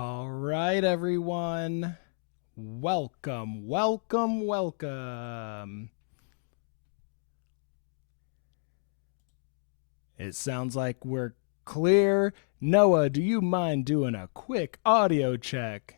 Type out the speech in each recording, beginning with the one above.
All right, everyone. Welcome. It sounds like we're clear. Noah, do you mind doing a quick audio check?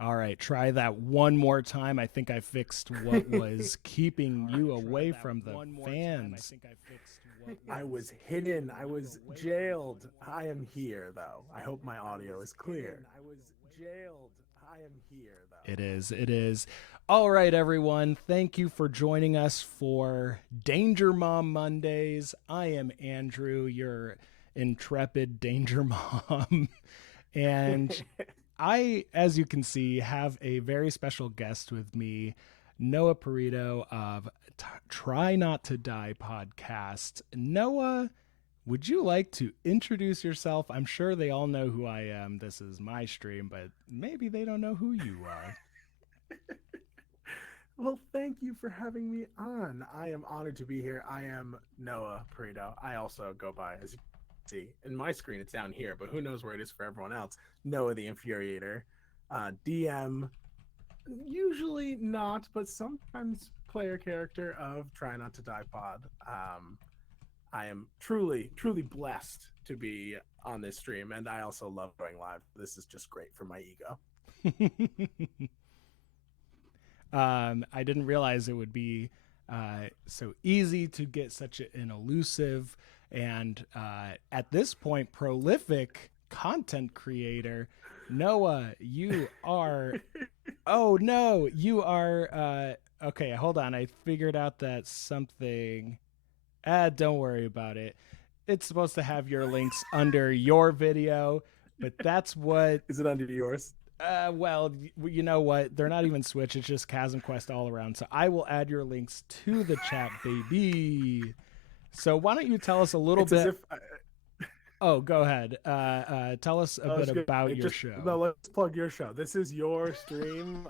All right, try that one more time. I think I fixed what was keeping you away from the fans. I was hidden. I was jailed. I am here, though. I hope my audio is clear. It is. All right, everyone. Thank you for joining us for Danger Mom Mondays. I am Andrew, your intrepid Danger Mom. And I, as you can see, have a very special guest with me, Noah Perito of Try Not to Die podcast. Noah, would you like to introduce yourself? I'm sure they all know who I am. This is my stream, but maybe they don't know who you are. Well, thank you for having me on. I am honored to be here. I am Noah Perito. I also go by, as you can see, in my screen, it's down here, but who knows where it is for everyone else. Noah the Infuriator. DM, usually not, but sometimes player character of Try Not to Die Pod. I am truly blessed to be on this stream, and I also love going live. This is just great for my ego. I didn't realize it would be so easy to get such an elusive and at this point prolific content creator. Noah, you are. Oh no, you are. Okay, hold on. I figured out that something. Don't worry about it. It's supposed to have your links under your video, but that's what. Is it under yours? Well, you know what? They're not even Switch. It's just ChasmQuest all around. So I will add your links to the chat, baby. So why don't you tell us a little bit? Oh, go ahead. Tell us a bit about your show. No, let's plug your show. This is your stream.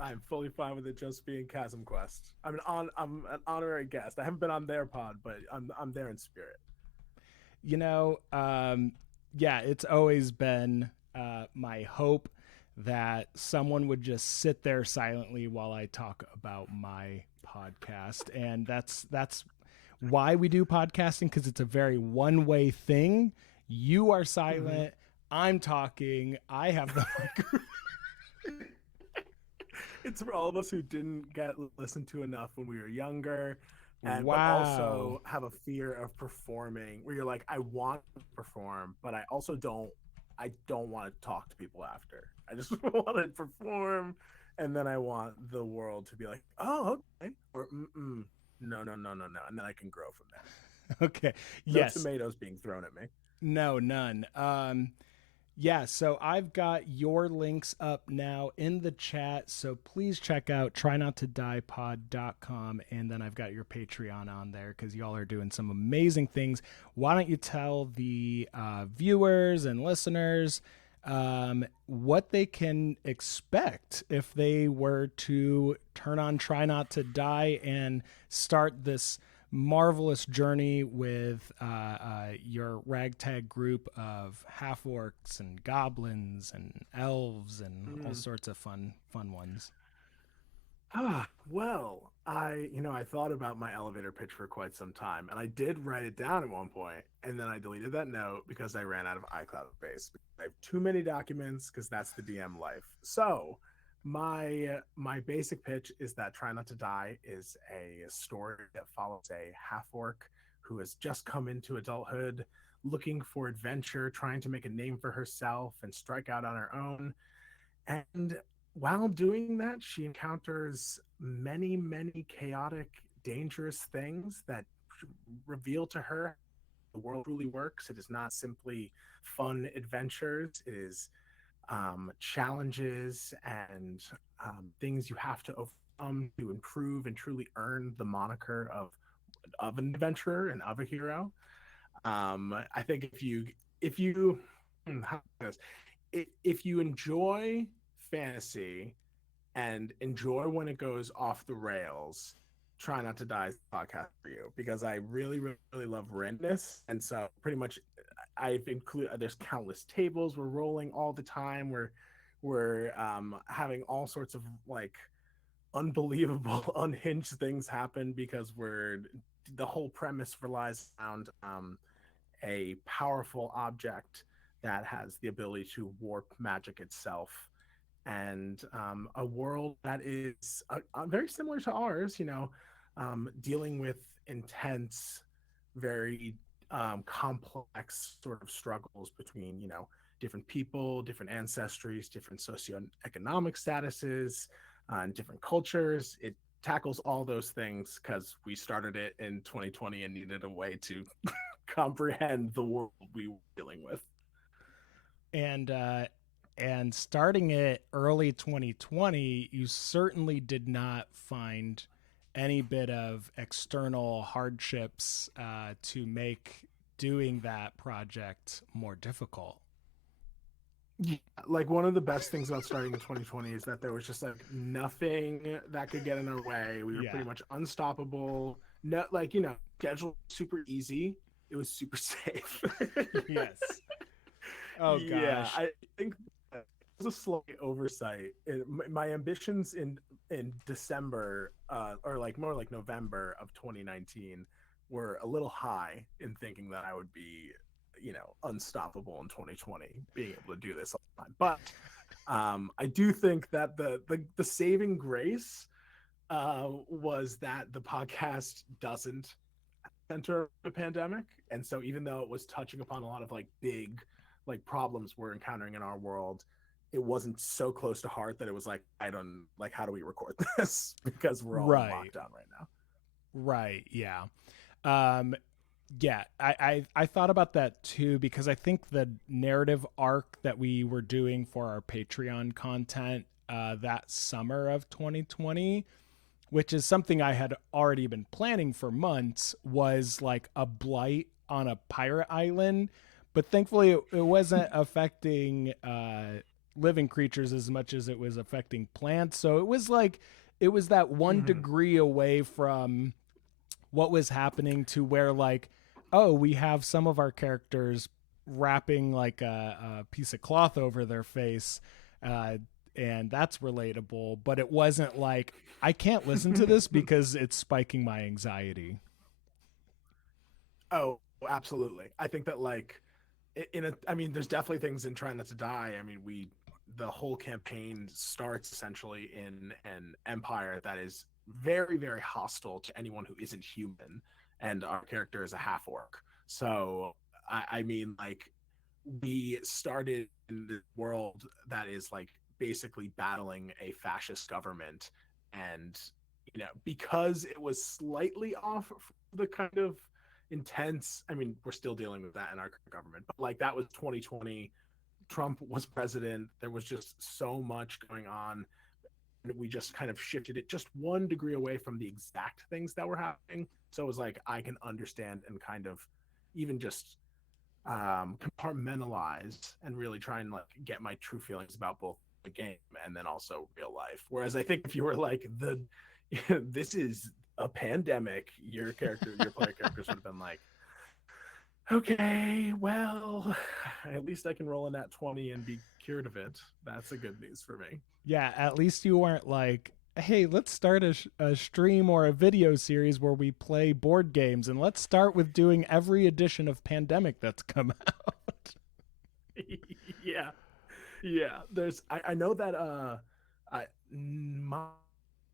I'm fully fine with it just being ChasmQuest. I'm an honorary guest. I haven't been on their pod, but I'm there in spirit. You know, yeah, it's always been my hope that someone would just sit there silently while I talk about my podcast, and that's why we do podcasting, because it's a very one-way thing. You are silent, I'm talking, I have the It's for all of us who didn't get listened to enough when we were younger, and wow. But also have a fear of performing, where you're like, I want to perform, but I also don't want to talk to people after. I just want to perform, and then I want the world to be like, oh, okay, or no, and then I can grow from that. Okay. No Yes. tomatoes being thrown at me. No, none. Yeah, so I've got your links up now in the chat. So please check out trynottodiepod.com. And then I've got your Patreon on there because y'all are doing some amazing things. Why don't you tell the viewers and listeners what they can expect if they were to turn on Try Not to Die and start this marvelous journey with your ragtag group of half orcs and goblins and elves and all sorts of fun ones. Well, I thought about my elevator pitch for quite some time, and I did write it down at one point, and then I deleted that note because I ran out of iCloud space. I have too many documents because that's the DM life. So my basic pitch is that Try Not to Die is a story that follows a half orc who has just come into adulthood, looking for adventure, trying to make a name for herself and strike out on her own. And while doing that, she encounters many chaotic, dangerous things that reveal to her the world truly works. It is not simply fun adventures. It is challenges and things you have to overcome to improve and truly earn the moniker of an adventurer and of a hero. I think if you how this if you enjoy fantasy and enjoy when it goes off the rails, try not to die is the podcast for you, because I really, really, really love randomness. And so pretty much I've included, there's countless tables we're rolling all the time. We're having all sorts of like unbelievable unhinged things happen because the whole premise relies around a powerful object that has the ability to warp magic itself, and a world that is very similar to ours, dealing with intense, very complex sort of struggles between, different people, different ancestries, different socioeconomic statuses, and different cultures. It tackles all those things because we started it in 2020 and needed a way to comprehend the world we were dealing with. And starting it early 2020, you certainly did not find any bit of external hardships to make doing that project more difficult. Yeah, like one of the best things about starting in 2020 is that there was just like nothing that could get in our way. We were Yeah. pretty much unstoppable. No, like, schedule super easy. It was super safe. Yes. Oh Yeah, gosh. I think that was a slight oversight. My ambitions in December, or like more like November of 2019, were a little high in thinking that I would be, unstoppable in 2020, being able to do this all the time. But I do think that the saving grace was that the podcast doesn't center the pandemic, and so even though it was touching upon a lot of like big like problems we're encountering in our world, it wasn't so close to heart that it was like, I don't like, how do we record this, because we're all in Right. lockdown right now. Right. Yeah. Um, yeah, I thought about that too, because I think the narrative arc that we were doing for our Patreon content that summer of 2020, which is something I had already been planning for months, was like a blight on a pirate island. But thankfully, it wasn't affecting living creatures as much as it was affecting plants. So it was that 1 degree away from what was happening to where, like, oh, we have some of our characters wrapping like a piece of cloth over their face, and that's relatable. But it wasn't like, I can't listen to this because it's spiking my anxiety. Oh, absolutely. I think that like I mean, there's definitely things in Trying Not to Die. I mean, the whole campaign starts essentially in an empire that is very, very hostile to anyone who isn't human, and our character is a half orc. So I mean, like, we started in the world that is like basically battling a fascist government, and because it was slightly off the kind of intense, I mean, we're still dealing with that in our government, but like that was 2020. Trump was president. There was just so much going on, and we just kind of shifted it just 1 degree away from the exact things that were happening. So it was like, I can understand and kind of even just compartmentalize and really try and like get my true feelings about both the game and then also real life. Whereas I think if you were like this is a pandemic, your player characters would have been like, okay, well, at least I can roll a nat 20 and be cured of it. That's a good news for me. Yeah, at least you weren't like, hey, let's start a stream or a video series where we play board games, and let's start with doing every edition of Pandemic that's come out. Yeah. Yeah. I know that my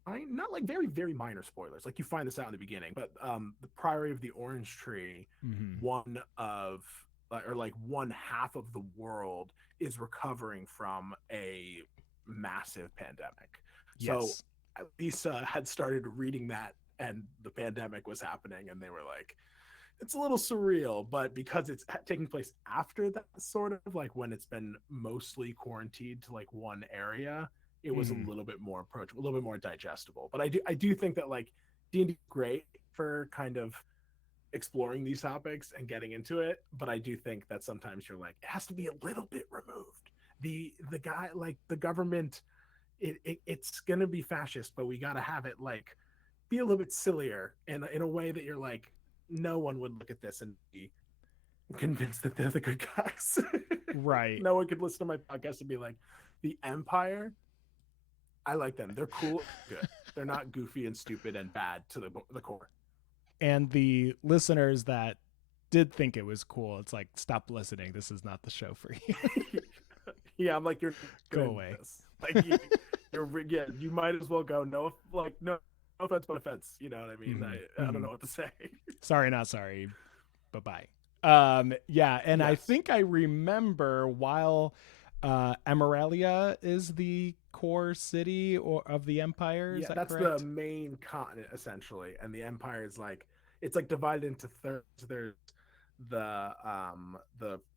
not like very, very minor spoilers, like you find this out in the beginning, but the Priory of the Orange Tree, Mm-hmm. one of or like one half of the world is recovering from a massive pandemic. So Yes. Lisa had started reading that, and the pandemic was happening, and they were like, it's a little surreal, but because it's taking place after that, sort of like when it's been mostly quarantined to like one area, it was a Mm-hmm. little bit more approachable, a little bit more digestible. But I do think that like D&D is great for kind of exploring these topics and getting into it, but I do think that sometimes you're like, it has to be a little bit removed. The guy, like the government, it's gonna be fascist, but we gotta have it like be a little bit sillier in a way that you're like, no one would look at this and be convinced that they're the good guys. Right. No one could listen to my podcast and be like, the Empire, I like them. They're cool, good. They're not goofy and stupid and bad to the core. And the listeners that did think it was cool, it's like, stop listening. This is not the show for you. Yeah, I'm like, you're go away. Like you might as well go. No offense, but offense. You know what I mean? Mm-hmm. I don't know what to say. Sorry, not sorry. Bye-bye. Yeah, and yes. I think I remember while Ameralia is the core city of the Empire. Yeah, that's correct? The main continent essentially, and the Empire is like, it's like divided into thirds. There's the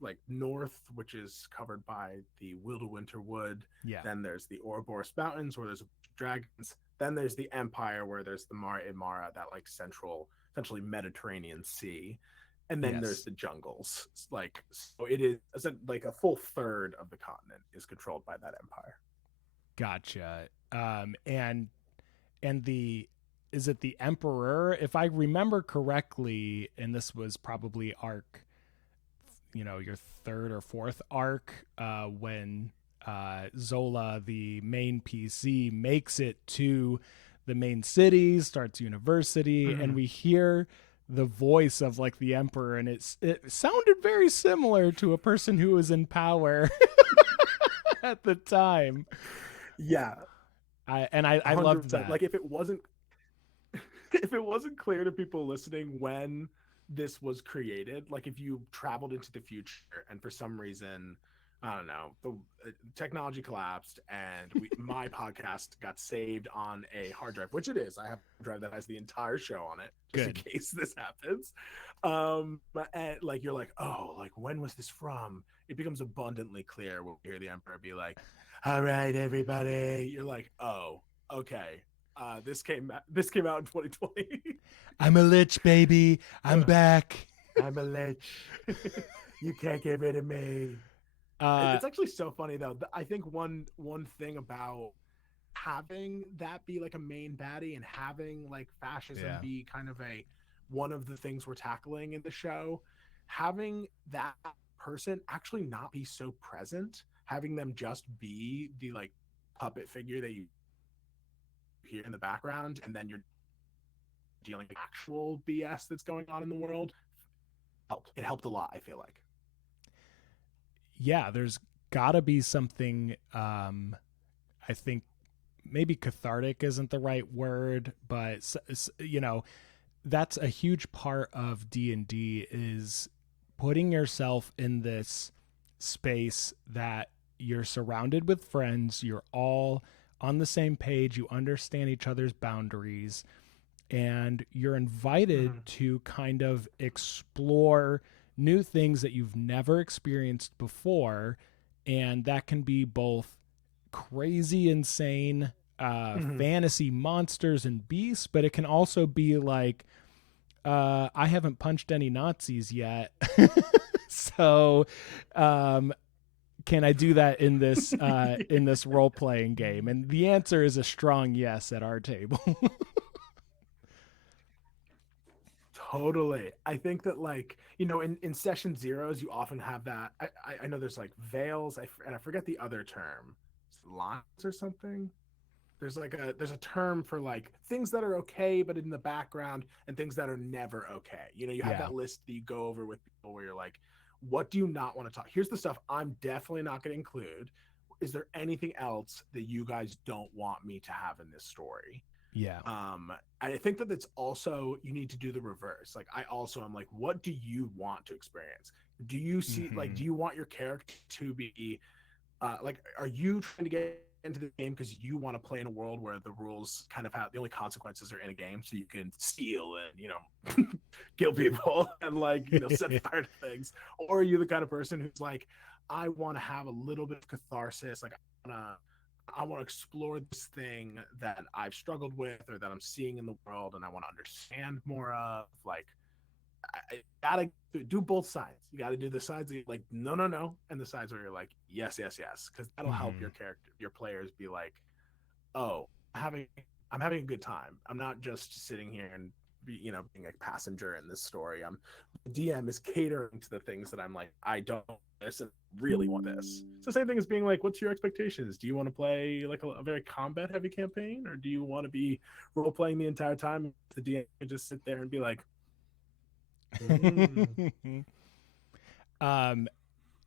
like north, which is covered by the Winter Wood. Yeah. Then there's the Ouroboros Mountains, where there's dragons. Then there's the Empire, where there's the Mara Imara, that like essentially Mediterranean Sea. And then there's the jungles. Like, so it is like a full third of the continent is controlled by that empire. Gotcha. And is it the Emperor? If I remember correctly, and this was probably arc, your third or fourth arc, when Zola, the main PC, makes it to the main city, starts university, and we hear the voice of like the Emperor, and it sounded very similar to a person who was in power at the time. Yeah. I loved that. Like if it wasn't clear to people listening when this was created, like if you traveled into the future and for some reason, I don't know, the technology collapsed and my podcast got saved on a hard drive, which it is. I have a drive that has the entire show on it, just in case this happens. And like you're like, oh, like when was this from? It becomes abundantly clear when you hear the Emperor be like, all right, everybody. You're like, oh, okay. This came out in 2020. I'm a lich, baby. I'm back. I'm a lich. You can't get rid of me. It's actually so funny though. I think one thing about having that be like a main baddie and having like fascism be kind of one of the things we're tackling in the show, having that person actually not be so present, having them just be the like puppet figure that you hear in the background, and then you're dealing with actual BS that's going on in the world. It helped a lot, I feel like. Yeah, there's gotta be something, I think maybe cathartic isn't the right word, but that's a huge part of D&D, is putting yourself in this space that you're surrounded with friends, you're all on the same page, you understand each other's boundaries, and you're invited to kind of explore new things that you've never experienced before. And that can be both crazy, insane, fantasy monsters and beasts, but it can also be like, I haven't punched any Nazis yet. So, can I do that in this, in this role-playing game? And the answer is a strong yes at our table. Totally. I think that like, in session zeros, you often have that. I know there's like veils, and I forget the other term, lines or something. There's a term for like things that are okay, but in the background, and things that are never okay. You have that list that you go over with people where you're like, what do you not want to talk? Here's the stuff I'm definitely not going to include. Is there anything else that you guys don't want me to have in this story? Yeah. I think that it's also, you need to do the reverse. Like I also am like, what do you want to experience? Do you see like, do you want your character to be like, are you trying to get into the game because you want to play in a world where the rules kind of have the only consequences are in a game, so you can steal and kill people and like set fire to things? Or are you the kind of person who's like, I want to have a little bit of catharsis, like I want to explore this thing that I've struggled with or that I'm seeing in the world and I want to understand more of? Like, I gotta do both sides. You gotta do the sides that you're like, no, no, no, and the sides where you're like, yes, yes, yes, because that'll help your your players be like, oh, I'm having a good time. I'm not just sitting here and being a passenger in this story. DM is catering to the things that I'm like, I don't really want this. It's the same thing as being like, what's your expectations? Do you want to play like a very combat heavy campaign, or do you want to be role playing the entire time? The DM can just sit there and be like,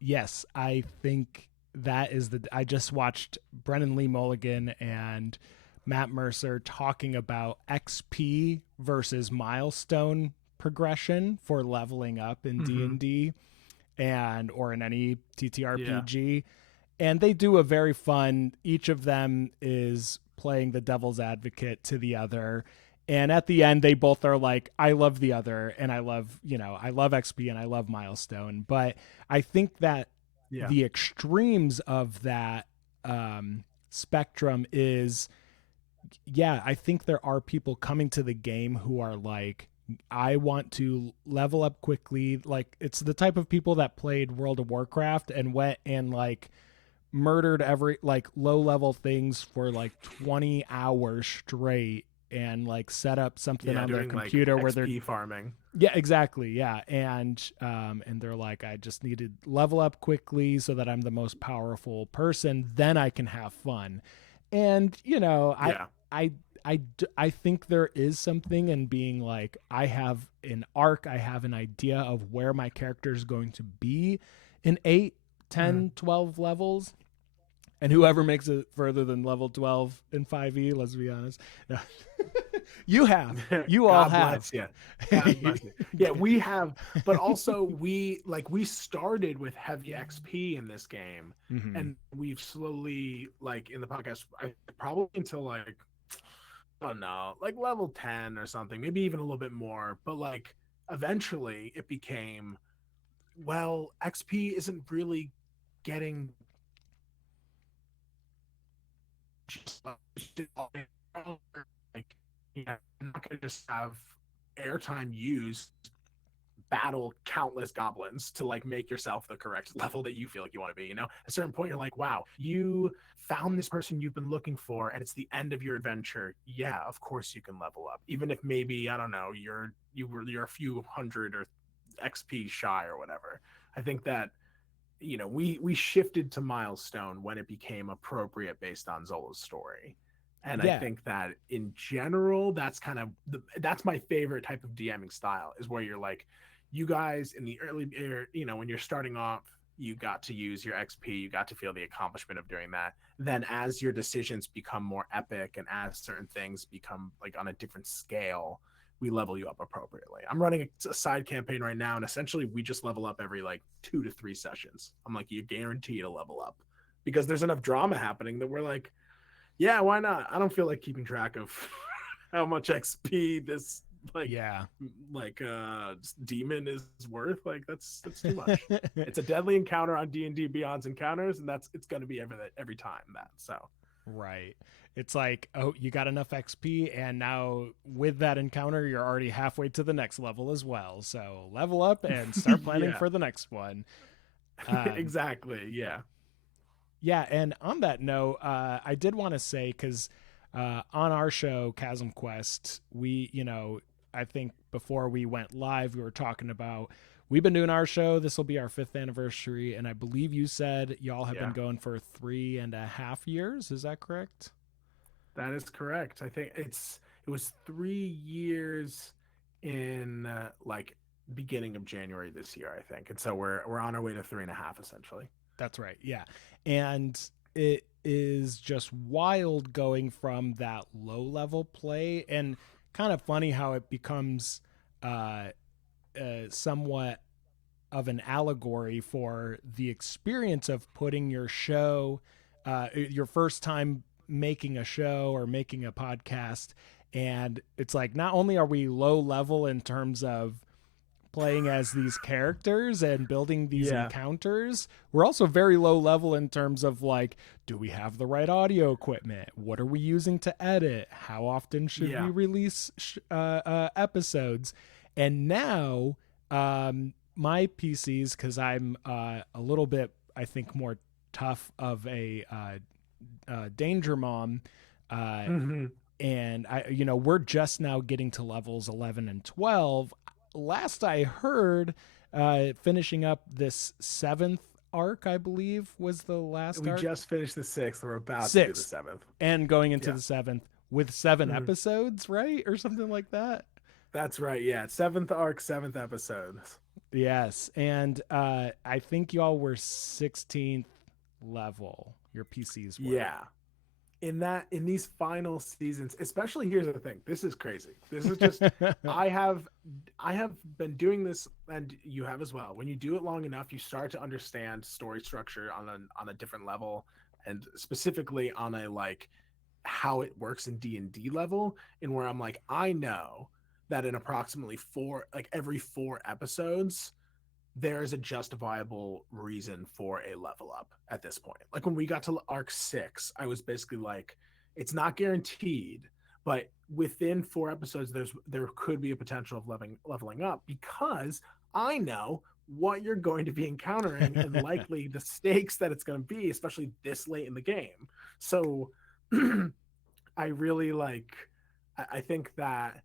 yes, I think that is I just watched Brennan Lee Mulligan and Matt Mercer talking about XP versus milestone progression for leveling up in D&D or in any TTRPG. Yeah. And they do a very fun, each of them is playing the devil's advocate to the other. And at the end, they both are like, I love the other, and I love XP and I love milestone. But I think that the extremes of that spectrum is, I think there are people coming to the game who are like, I want to level up quickly. Like, it's the type of people that played World of Warcraft and went and like murdered every like low level things for like 20 hours straight and like set up something on their computer like where they're farming. Yeah, exactly. Yeah. And they're like, I just need to level up quickly so that I'm the most powerful person. Then I can have fun. And, I think there is something in being like, I have an arc, I have an idea of where my character is going to be in 8, 10, 12 levels. And whoever makes it further than level 12 in 5e, let's be honest. You all have. Yeah, we have, but also we started with heavy XP in this game, and we've slowly, like in the podcast, probably until like, I don't know, like level 10 or something, maybe even a little bit more, but like eventually it became, well, XP isn't really getting like, I'm not gonna just have airtime used battle countless goblins to like make yourself the correct level that you feel like you want to be. At a certain point you're like, wow, you found this person you've been looking for and it's the end of your adventure. Yeah, of course you can level up, even if maybe, I don't know, you're a few hundred or XP shy or whatever. I think that we shifted to milestone when it became appropriate based on Zola's story. And I think that in general, that's kind of that's my favorite type of DMing style, is where you're like, you guys in the early, when you're starting off, you got to use your XP, you got to feel the accomplishment of doing that. Then as your decisions become more epic and as certain things become like on a different scale, we level you up appropriately. I'm running a side campaign right now, and essentially we just level up every like 2 to 3 sessions. I'm like, you guarantee to level up, because there's enough drama happening that we're like, yeah, why not? I don't feel like keeping track of how much XP this demon is worth. Like that's too much. It's a deadly encounter on D&D Beyond's encounters, and it's going to be every time that. So right. It's like, oh, you got enough XP, and now with that encounter, you're already halfway to the next level as well. So level up and start planning for the next one. Exactly. Yeah. Yeah, and on that note, I did want to say, because on our show, ChasmQuest, we, I think before we went live, we were talking about, we've been doing our show. This will be our 5th anniversary, and I believe you said y'all have been going for 3.5 years. Is that correct? That is correct. I think it was 3 years in like beginning of January this year, I think, and so we're on our way to 3.5 essentially. That's right. Yeah. And it is just wild going from that low level play, and kind of funny how it becomes somewhat of an allegory for the experience of putting your show, your first time making a show or making a podcast. And it's like, not only are we low level in terms of playing as these characters and building these encounters, we're also very low level in terms of like, do we have the right audio equipment? What are we using to edit? How often should we release episodes? And now My PCs, because I'm a little bit, I think, more tough of a danger mom. Mm-hmm. And we're just now getting to levels 11 and 12. Last I heard, finishing up this 7th arc, I believe, was the last We arc. just finished the 6th. We're about to do the 6th, 7th. and going into Yeah. the 7th with 7 Mhm. episodes, right? Or something like that. That's right. Yeah. 7th arc, 7th episode. Yes. And I think y'all were 16th level. Your PCs were. Yeah. In these final seasons, especially, here's the thing. This is crazy. This is just I have been doing this, and you have as well. When you do it long enough, you start to understand story structure on a different level, and specifically on a like how it works in D&D level, and where I'm like, I know that in approximately every 4 episodes, there's a justifiable reason for a level up at this point. Like when we got to arc 6, I was basically like, it's not guaranteed, but within 4 episodes, there could be a potential of leveling up, because I know what you're going to be encountering and likely the stakes that it's going to be, especially this late in the game. So I really I think that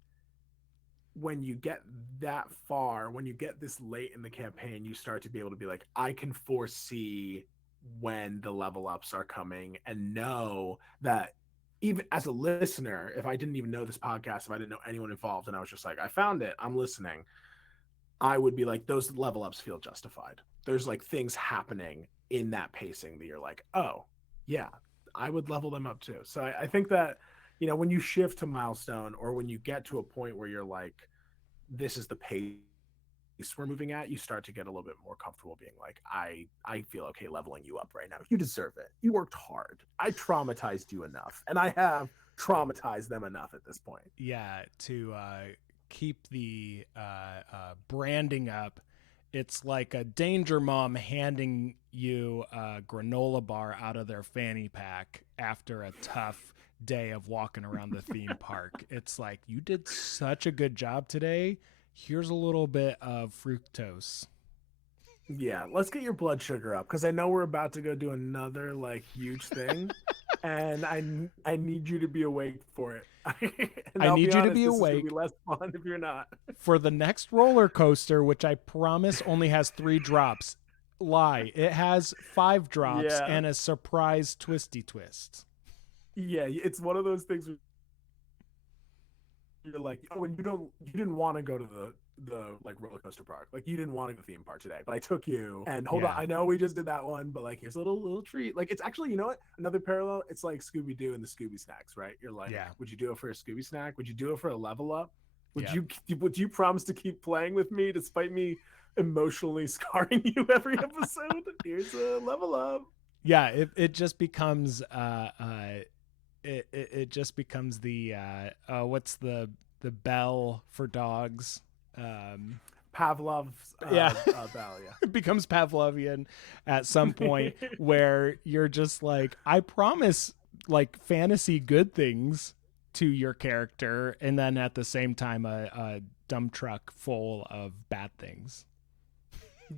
when you get that far, when you get this late in the campaign, you start to be able to be like, I can foresee when the level ups are coming, and know that even as a listener, if I didn't even know this podcast, if I didn't know anyone involved, and I was just like, I found it, I'm listening, I would be like, those level ups feel justified. There's like things happening in that pacing that you're like, oh, yeah, I would level them up too. So I think that, when you shift to milestone, or when you get to a point where you're like, this is the pace we're moving at, you start to get a little bit more comfortable being like, I feel okay leveling you up right now. You deserve it. You worked hard. I traumatized you enough, and I have traumatized them enough at this point. Yeah, to keep the branding up. It's like a danger mom handing you a granola bar out of their fanny pack after a tough day of walking around the theme park. It's like, you did such a good job today. Here's a little bit of fructose. Yeah, let's get your blood sugar up, because I know we're about to go do another huge thing, and I need you to be awake for it. And I I'll need be you honest, to be this is gonna awake be less fun if you're not. for the next roller coaster, which I promise only has 3 drops. Lie, it has 5 drops Yeah, and a surprise twisty twist. yeah, it's one of those things where you're like, oh, and you didn't want to go to the roller coaster park, like you didn't want to go to the theme park today, but I took you, and hold on, Yeah. I know we just did that one, but like, here's a little treat. Like, it's actually, you know what, another parallel, it's like Scooby-Doo and the Scooby snacks, right? You're like, Yeah. would you do it for a Scooby snack? Would you do it for a level up? would Yeah. you promise to keep playing with me despite me emotionally scarring you every episode? Here's a level up. Yeah, it just becomes it just becomes the what's the bell for dogs. Pavlov's Yeah. bell, yeah. It becomes Pavlovian at some point where you're just like, I promise like fantasy good things to your character, and then at the same time a dump truck full of bad things.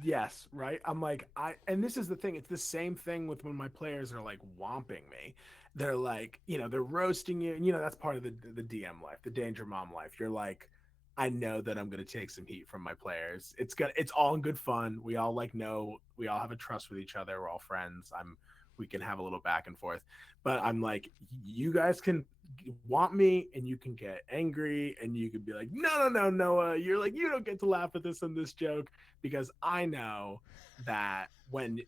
Yes, right. I'm like, and this is the thing, it's the same thing with when my players are like womping me. They're like, they're roasting you, and that's part of the DM life, the danger mom life. You're like, I know that I'm gonna take some heat from my players. It's all in good fun. We all we all have a trust with each other. We're all friends. We can have a little back and forth. But I'm like, you guys can want me, and you can get angry, and you can be like, no, Noah, you're like, you don't get to laugh at this and this joke, because I know that when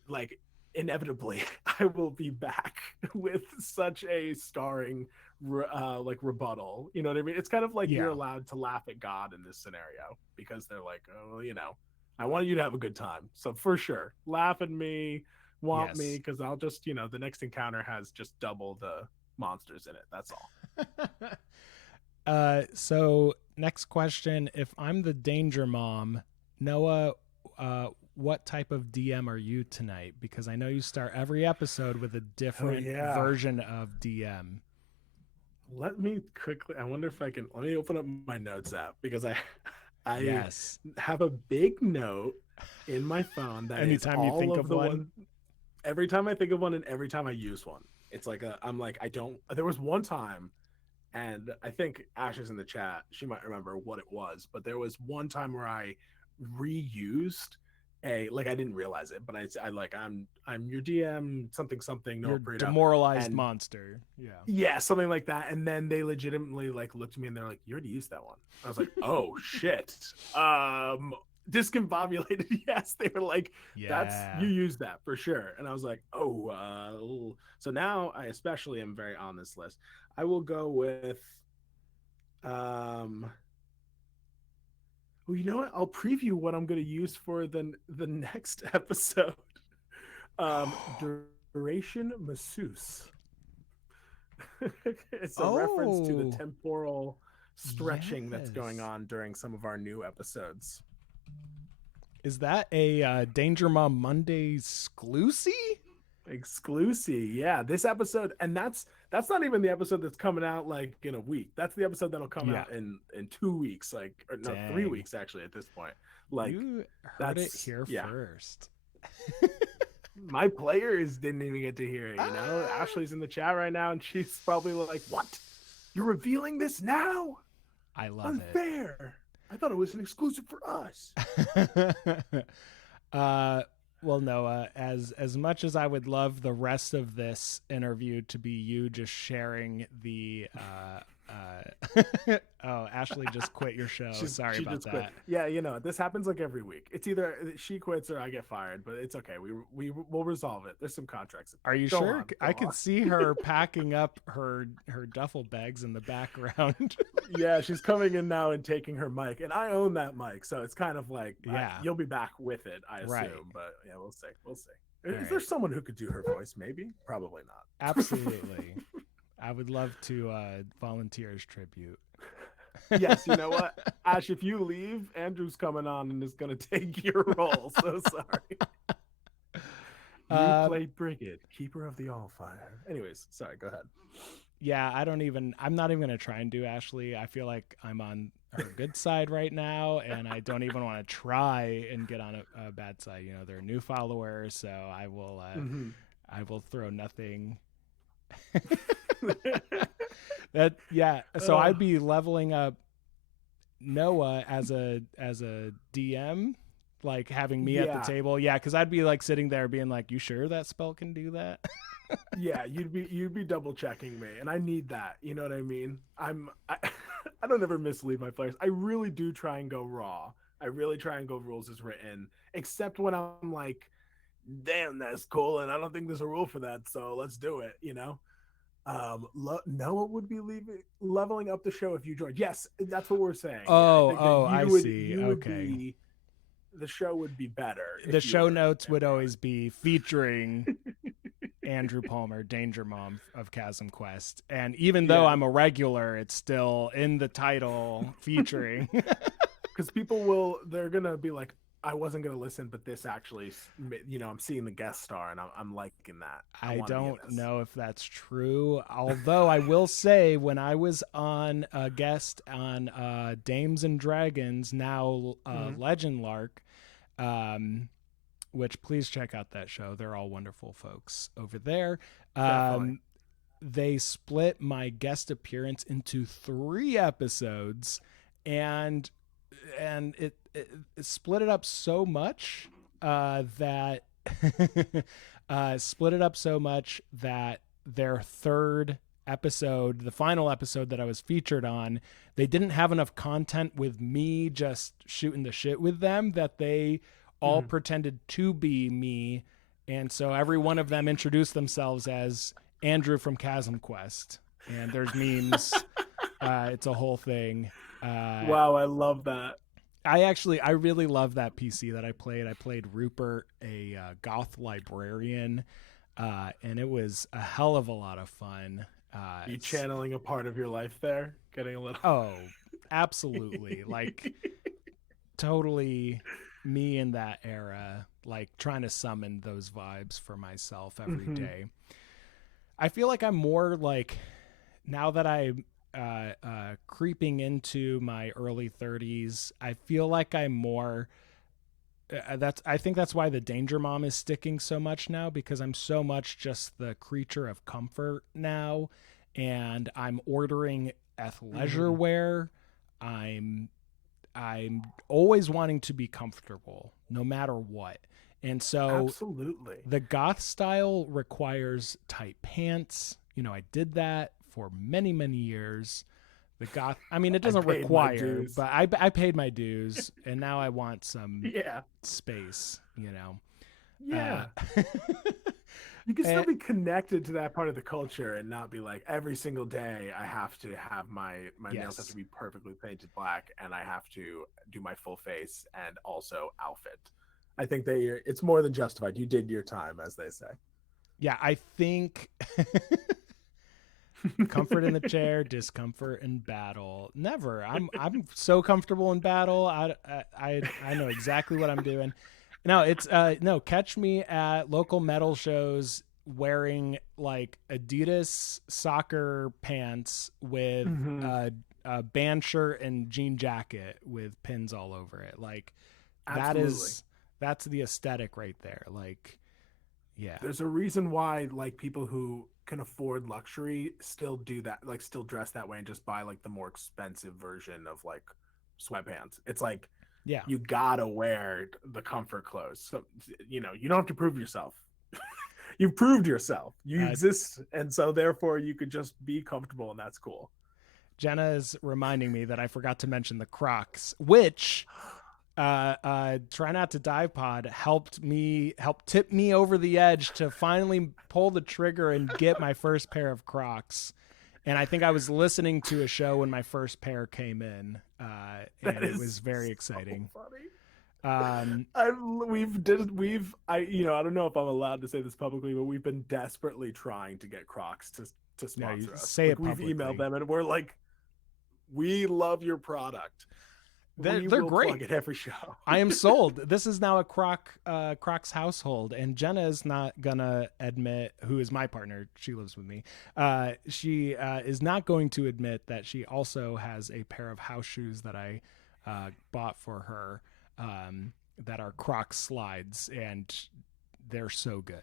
inevitably I will be back with such a scarring rebuttal. You know what I mean? It's kind of like, you're allowed to laugh at God in this scenario, because they're like, oh, I want you to have a good time. So for sure, laugh at me, want me, because I'll just, the next encounter has just double the monsters in it. That's all. So next question: if I'm the danger mom, Noah, what type of DM are you tonight? Because I know you start every episode with a different version of DM. Let me quickly, I wonder if I can, let me open up my notes app, because I Yes. have a big note in my phone that is Anytime you all think of of the one. one. Every time I think of one and every time I use one, it's like I'm like, I don't. There was one time, and I think Ash is in the chat. She might remember what it was, but there was one time where I reused like I didn't realize it, but I like I'm your DM something something Noah Your Perito, demoralized and monster. Yeah. yeah, something like that. And then they legitimately like looked at me and they're like, "You already used that one." I was like, "Oh shit." Discombobulated. Yes, they were like, "That's Yeah. you used that for sure." And I was like, "Oh." So now I especially am very on this list. I will go with um. Well, you know what? I'll preview what I'm going to use for the next episode. Duration masseuse. It's a reference to the Oh, temporal stretching that's going yes. on during some of our new episodes. Is that a Danger Mom Monday exclusive? Exclusive, yeah. This episode, and that's not even the episode that's coming out like in a week. That's the episode that'll come Yeah. out in 2 weeks, like or no, three Dang. weeks actually at this point. Like You heard it that's here yeah. first. My players didn't even get to hear it. Ah! Ashley's in the chat right now, and she's probably like, "What? You're revealing this now? I love Unfair! I thought it was an exclusive for us." it. Well, Noah, as much as I would love the rest of this interview to be you just sharing the oh, Ashley just quit your show. Sorry She about just quit. that. Yeah, this happens like every week. It's either she quits or I get fired, but it's okay. We'll resolve it. There's some contracts. Are you Go sure? on, I go can on. see her packing up her duffel bags in the background. Yeah, she's coming in now and taking her mic, and I own that mic, so it's kind of like Yeah. you'll be back with it, I assume. Right. But yeah, we'll see. We'll see. All Is right. there someone who could do her voice? Maybe. Probably not. Absolutely. I would love to volunteer as tribute. Yes, you know what, Ash, if you leave, Andrew's coming on and is going to take your role. So sorry. You played Brigid, Keeper of the Allfire. Anyways, sorry, go ahead. Yeah, I'm not even going to try and do Ashley. I feel like I'm on her good side right now, and I don't even want to try and get on a bad side. They're new followers, so I will throw nothing. So I'd be leveling up Noah as a DM, like having me at the table. Yeah, because I'd be like sitting there being like, "You sure that spell can do that?" Yeah, you'd be double checking me, and I need that. You know what I mean? I don't ever mislead my players. I really do try and go raw. I really try and go rules as written, except when I'm like, "Damn, that's cool," and I don't think there's a rule for that, so let's do it. Noah would be leveling up the show if you joined. Yes, that's what we're saying. I see. Okay. The show would be better. The show notes would always be featuring Andrew Palmer, Danger Mom of ChasmQuest. And even though I'm a regular, it's still in the title featuring. Because they're going to be like, I wasn't going to listen, but this actually, I'm seeing the guest star and I'm liking that. I don't know if that's true. Although I will say, when I was on a guest on Dames and Dragons, now Legend Lark, which please check out that show. They're all wonderful folks over there. They split my guest appearance into 3 episodes, and it split it up so much that their third episode, the final episode that I was featured on, they didn't have enough content with me just shooting the shit with them, that they all pretended to be me. And so every one of them introduced themselves as Andrew from ChasmQuest. And there's memes. It's a whole thing. Wow, I love that. I really love that PC that I played. I played Rupert, a goth librarian, and it was a hell of a lot of fun. You channeling a part of your life there? Getting a little... Oh, absolutely. Like, totally me in that era, like trying to summon those vibes for myself every day. I feel like I'm more like, now that I creeping into my early 30s, I feel like I'm more. I think that's why the Danger Mom is sticking so much now, because I'm so much just the creature of comfort now, and I'm ordering athleisure wear. I'm always wanting to be comfortable no matter what. And so Absolutely. the goth style requires tight pants. I did that for many, many years. The goth, I mean, it doesn't require, but I paid my dues, and now I want some space, Yeah. You can still be connected to that part of the culture and not be like, every single day I have to have my nails have to be perfectly painted black, and I have to do my full face and also outfit. I think it's more than justified. You did your time, as they say. Yeah, I think comfort in the chair, discomfort in battle. Never. I'm so comfortable in battle. I know exactly what I'm doing. No, it's no, catch me at local metal shows wearing like Adidas soccer pants with a band shirt and jean jacket with pins all over it. Like that's the aesthetic right there. Like, yeah. There's a reason why like people who can afford luxury still do that, like still dress that way and just buy like the more expensive version of like sweatpants. It's like, yeah, you gotta wear the comfort clothes. So, you don't have to prove yourself. You've proved yourself. You exist. And so therefore you could just be comfortable, and that's cool. Jenna is reminding me that I forgot to mention the Crocs, which Try Not to Die Pod helped tip me over the edge to finally pull the trigger and get my first pair of Crocs. And I think I was listening to a show when my first pair came in, and it was very exciting. Funny. I don't know if I'm allowed to say this publicly, but we've been desperately trying to get Crocs to sponsor us. Say it publicly. We've emailed them and we're like, we love your product. They're great. Plug at every show. I am sold. This is now a Crocs household, and Jenna is not gonna admit, who is my partner, she lives with me. She is not going to admit that she also has a pair of house shoes that I bought for her that are Crocs slides, and they're so good.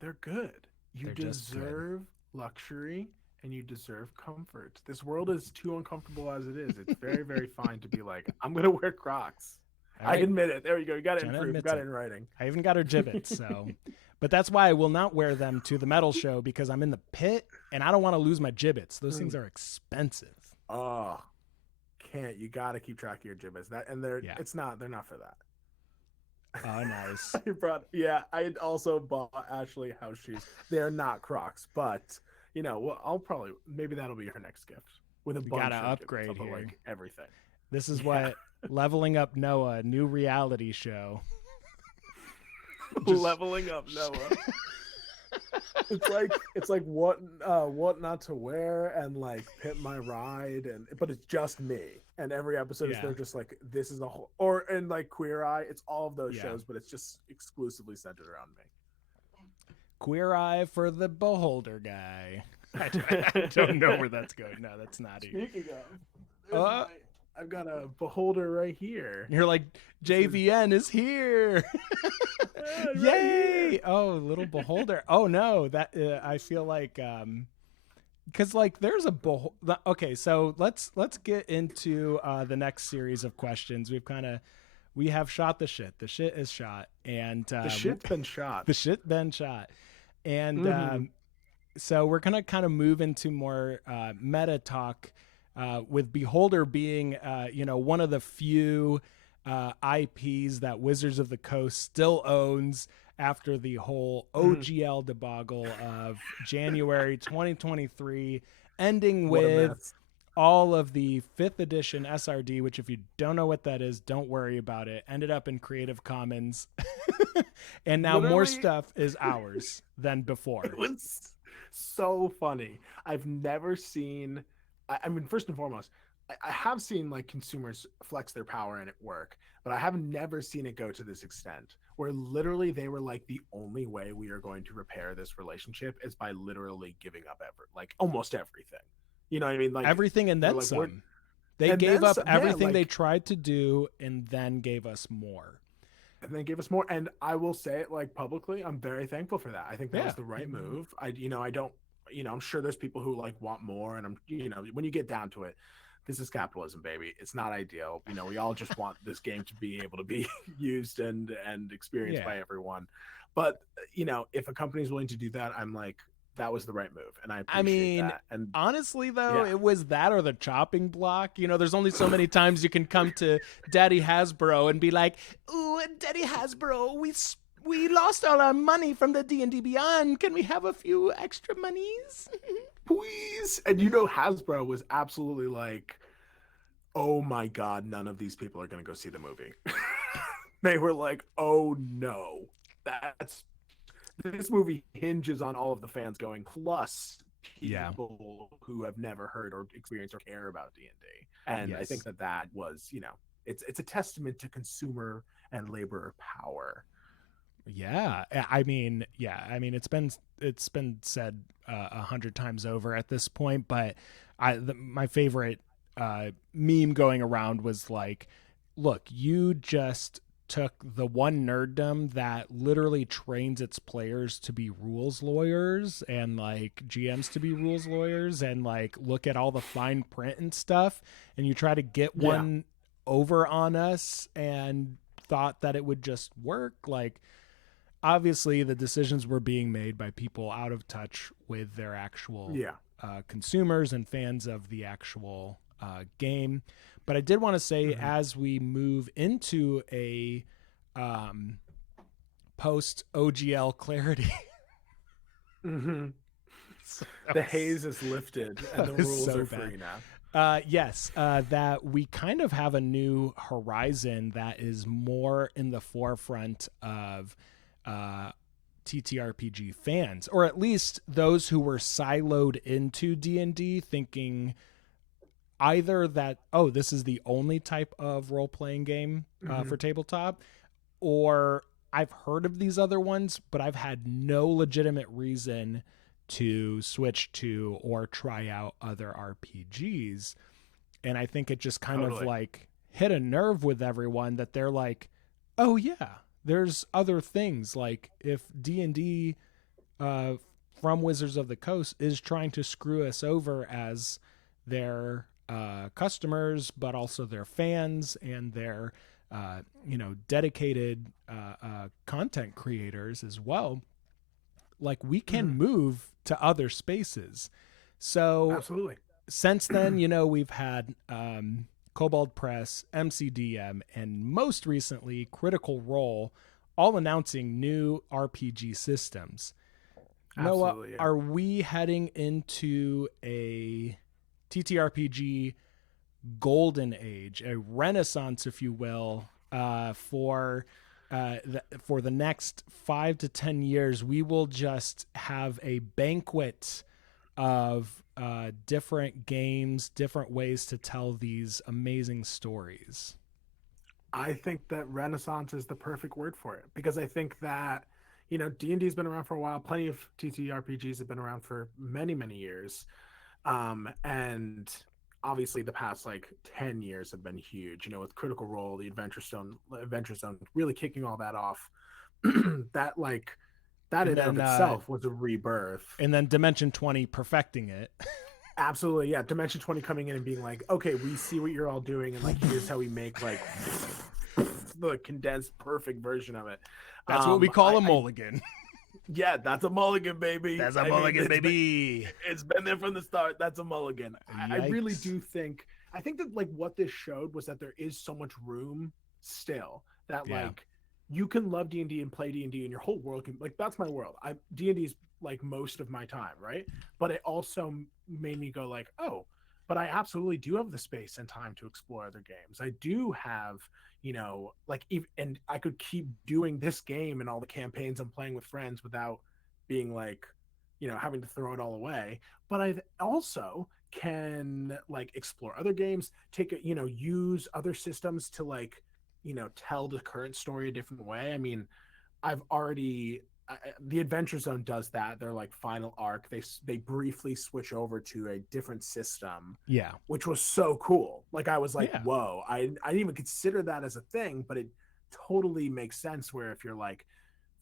They're good. You deserve luxury. And you deserve comfort. This world is too uncomfortable as it is. It's very, very fine to be like, I'm going to wear Crocs. Right. I admit it. There you go. You got it in proof. You got it in writing. I even got her gibbets. So, but that's why I will not wear them to the metal show, because I'm in the pit and I don't want to lose my gibbets. Those things are expensive. Oh, can't. You got to keep track of your gibbets. They're not for that. Oh, nice. I also bought Ashley house shoes. They're not Crocs, but maybe that'll be her next gift with a bunch gotta of upgrade here. Like everything. This is what Leveling Up Noah, new reality show. Leveling Up Noah. It's like what not to wear and like Pit My Ride, but it's just me. And every episode is they're just like, this is a whole, and like Queer Eye. It's all of those shows, but it's just exclusively centered around me. Queer Eye for the Beholder guy. I don't know where that's going. No, that's not it. Speaking of, I've got a Beholder right here. You're like, JVN is here. Yay! Here. Oh, little Beholder. Oh no, that I feel like because like there's a okay, so let's get into the next series of questions. We have shot the shit. The shit is shot, and the shit's been shot. The shit been shot. And so we're going to kind of move into more meta talk, with Beholder being, one of the few IPs that Wizards of the Coast still owns after the whole OGL debacle of January 2023, ending with all of the 5th edition SRD, which if you don't know what that is, don't worry about it. Ended up in Creative Commons. And now more stuff is ours than before. It was so funny. I've never seen, I mean, first and foremost, I have seen like consumers flex their power and it work, but I have never seen it go to this extent where literally they were like, the only way we are going to repair this relationship is by literally giving up almost everything. You know what I mean? Like everything and then like, some. They and gave then up some. Yeah, everything they like, tried to do and then gave us more. and then give us more. And I will say it like publicly, I'm very thankful for that. I think that Yeah. was the right move. I don't, I'm sure there's people who like want more, and when you get down to it, this is capitalism, baby. It's not ideal. We all just want this game to be able to be used and experienced Yeah. by everyone. But if a company's willing to do that, I'm like, that was the right move, and I appreciate that. And honestly, though, yeah, it was that or the chopping block. There's only so many times you can come to Daddy Hasbro and be like, "Ooh, Daddy Hasbro, we lost all our money from the D&D Beyond. Can we have a few extra monies?" please. And Hasbro was absolutely like, oh my god, none of these people are going to go see the movie. They were like, oh no, this movie hinges on all of the fans going, plus people who have never heard or experienced or care about D&D. And yes. I think that was, it's a testament to consumer and labor power. Yeah, I mean, it's been said 100 times over at this point, but my favorite meme going around was like, look, you just took the one nerddom that literally trains its players to be rules lawyers and like GMs to be rules lawyers and like look at all the fine print and stuff, and you try to get one over on us and thought that it would just work. Like, obviously the decisions were being made by people out of touch with their actual consumers and fans of the actual game. But I did want to say, as we move into a post OGL clarity, the haze is lifted and the rules are free now. That we kind of have a new horizon that is more in the forefront of TTRPG fans, or at least those who were siloed into D&D thinking either that, oh, this is the only type of role-playing game for tabletop, or I've heard of these other ones, but I've had no legitimate reason to switch to or try out other RPGs. And I think it just kind of like hit a nerve with everyone that they're like, oh yeah, there's other things. Like if D&D from Wizards of the Coast is trying to screw us over as their customers, but also their fans and their dedicated content creators as well, like we can move to other spaces. So absolutely, since then, we've had Kobold Press, MCDM, and most recently Critical Role, all announcing new RPG systems. Noah, are we heading into a TTRPG golden age, a renaissance, if you will, for the next 5 to 10 years? We will just have a banquet of different games, different ways to tell these amazing stories. I think that renaissance is the perfect word for it, because I think that D&D has been around for a while. Plenty of TTRPGs have been around for many, many years. And obviously the past like 10 years have been huge, with Critical Role, the Adventure Zone really kicking all that off. that in and of itself was a rebirth. And then Dimension 20 perfecting it. Absolutely, yeah. Dimension 20 coming in and being like, okay, we see what you're all doing, and like here's how we make like the condensed perfect version of it. That's what we call a mulligan. Yeah, that's a mulligan, baby. That's a mulligan, baby. It's been there from the start. That's a mulligan. I really do think. I think that like what this showed was that there is so much room still that like you can love D&D and play D&D, and your whole world can, like, that's my world. D&D is like most of my time, right? But it also made me go like, oh, but I absolutely do have the space and time to explore other games. I do have, like, and I could keep doing this game and all the campaigns I'm playing with friends without being like, having to throw it all away. But I also can like explore other games, use other systems to like, tell the current story a different way. I mean, I've already the Adventure Zone does that. Their like final arc, they briefly switch over to a different system, Yeah. which was so cool. Like I was like, Yeah. whoa, I didn't even consider that as a thing, but it totally makes sense. Where if you're like,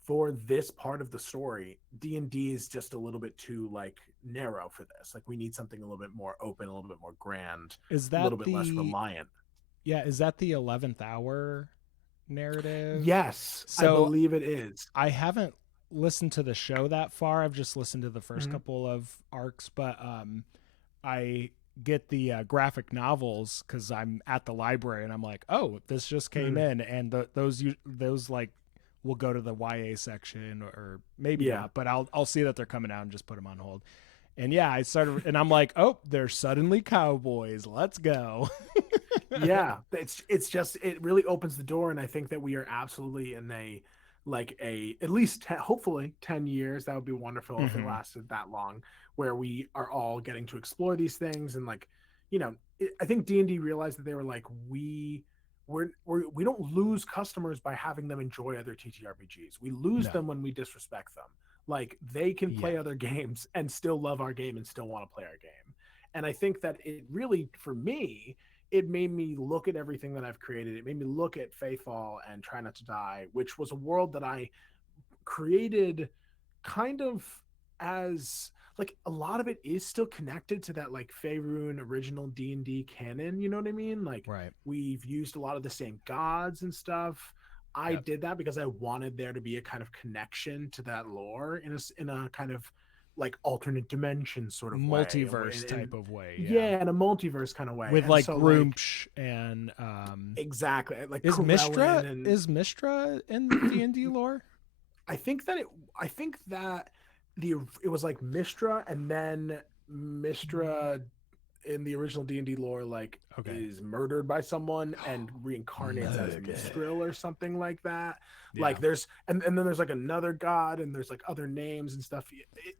for this part of the story, D&D is just a little bit too like narrow for this. Like we need something a little bit more open, a little bit more grand, Is a little that bit less reliant. Yeah, is that the 11th hour narrative? Yes, I So believe it is. I haven't listened to the show that far. I've just listened to the first Mhm. couple of arcs, but I get the graphic novels because I'm at the library and I'm like, oh, this just came in, and those like will go to the YA section or maybe not, but I'll see that they're coming out and just put them on hold. And yeah, I started and I'm like, oh, they're suddenly cowboys. Let's go. Yeah, it's just, it really opens the door, and I think that we are absolutely in a at least hopefully 10 years. That would be wonderful if it lasted that long, where we are all getting to explore these things. And like, I think D&D realized that they were like, we don't lose customers by having them enjoy other TTRPGs. We lose them when we disrespect them. Like they can play other games and still love our game and still want to play our game. And I think that it really, for me, it made me look at everything that I've created. It made me look at Faithfall and Try Not to Die, which was a world that I created kind of as like, a lot of it is still connected to that like Faerun original D&D canon. You know what I mean? Like we've used a lot of the same gods and stuff. I did that because I wanted there to be a kind of connection to that lore in a kind of like alternate dimension sort of multiverse way, type of way. Yeah, in a multiverse kind of way. With and like so, Groomsh and exactly, like is Mistra and, Mistra in D&D lore? I think that it was like Mistra, and then Mistra in the original D&D lore is murdered by someone and reincarnates as Mistril or something like that. Like there's and then there's like another god, and there's like other names and stuff.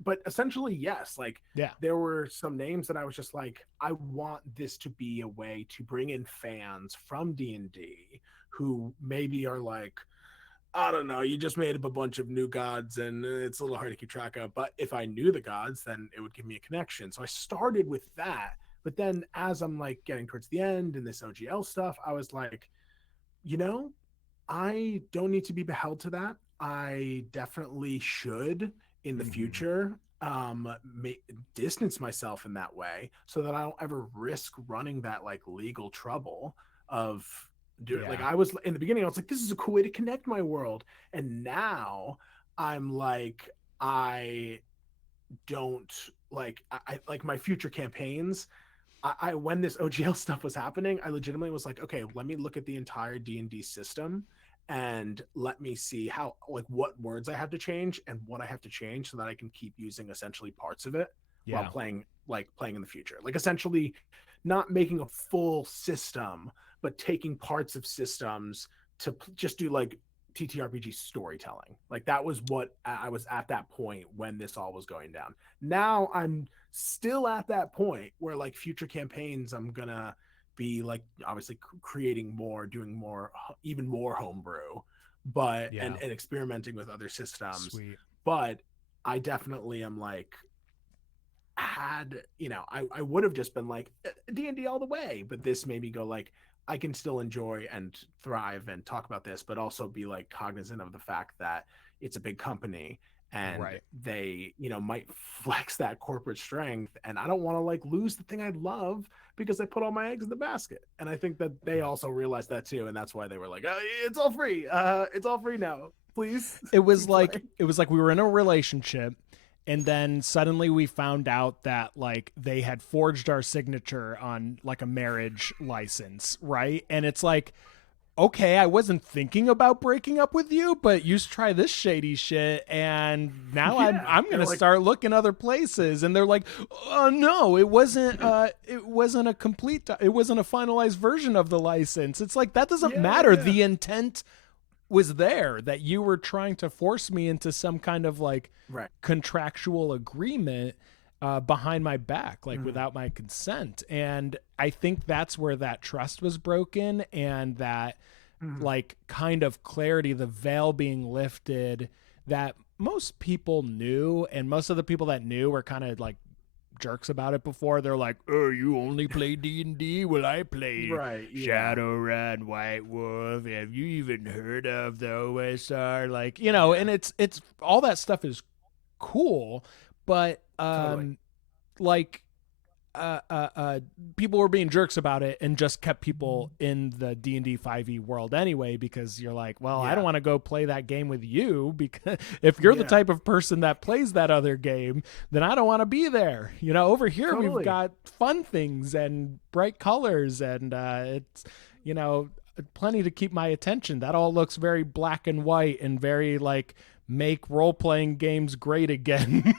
But essentially, yes, like there were some names that I was just like, I want this to be a way to bring in fans from D&D who maybe are like, I don't know, you just made up a bunch of new gods and it's a little hard to keep track of. But if I knew the gods, then it would give me a connection. So I started with that. But then as I'm like getting towards the end and this OGL stuff, I was like, I don't need to be beheld to that. I definitely should in the future distance myself in that way so that I don't ever risk running that like legal trouble of like, I was in the beginning, I was like, this is a cool way to connect my world. And now I'm like, I don't like, I like my future campaigns. I when this OGL stuff was happening, I legitimately was like, okay, let me look at the entire D&D system and let me see how, like, what words I have to change and what I have to change so that I can keep using essentially parts of it while playing in the future. Like essentially not making a full system, but taking parts of systems to just do like TTRPG storytelling. Like that was what I was at that point when this all was going down. Now I'm still at that point where like future campaigns, I'm gonna be like obviously creating more, doing more, even more homebrew, but and experimenting with other systems. Sweet. But I definitely am like, had I would have just been like D&D all the way, but this made me go like, I can still enjoy and thrive and talk about this, but also be like cognizant of the fact that it's a big company and they might flex that corporate strength, and I don't want to like lose the thing I love because I put all my eggs in the basket. And I think that they also realized that too, and that's why they were like, oh, it's all free now, please. It was like we were in a relationship, and then suddenly we found out that like they had forged our signature on like a marriage license, right? And it's like, okay, I wasn't thinking about breaking up with you, but you try this shady shit, and now I'm gonna like, start looking other places. And they're like, oh no, it wasn't a finalized version of the license. It's like, that doesn't matter. The intent was there, that you were trying to force me into some kind of like contractual agreement behind my back, like without my consent. And I think that's where that trust was broken, and that like kind of clarity, the veil being lifted, that most people knew, and most of the people that knew were kind of like jerks about it before. They're like, oh, you only play D&D? Well, I play Shadowrun, White Wolf. Have you even heard of the OSR? Like, and it's all that stuff is cool, but like people were being jerks about it and just kept people in the D&D 5e world anyway, because you're like, well, I don't want to go play that game with you, because if you're the type of person that plays that other game, then I don't want to be there. Over here we've got fun things and bright colors, and it's plenty to keep my attention. That all looks very black and white and very like make role-playing games great again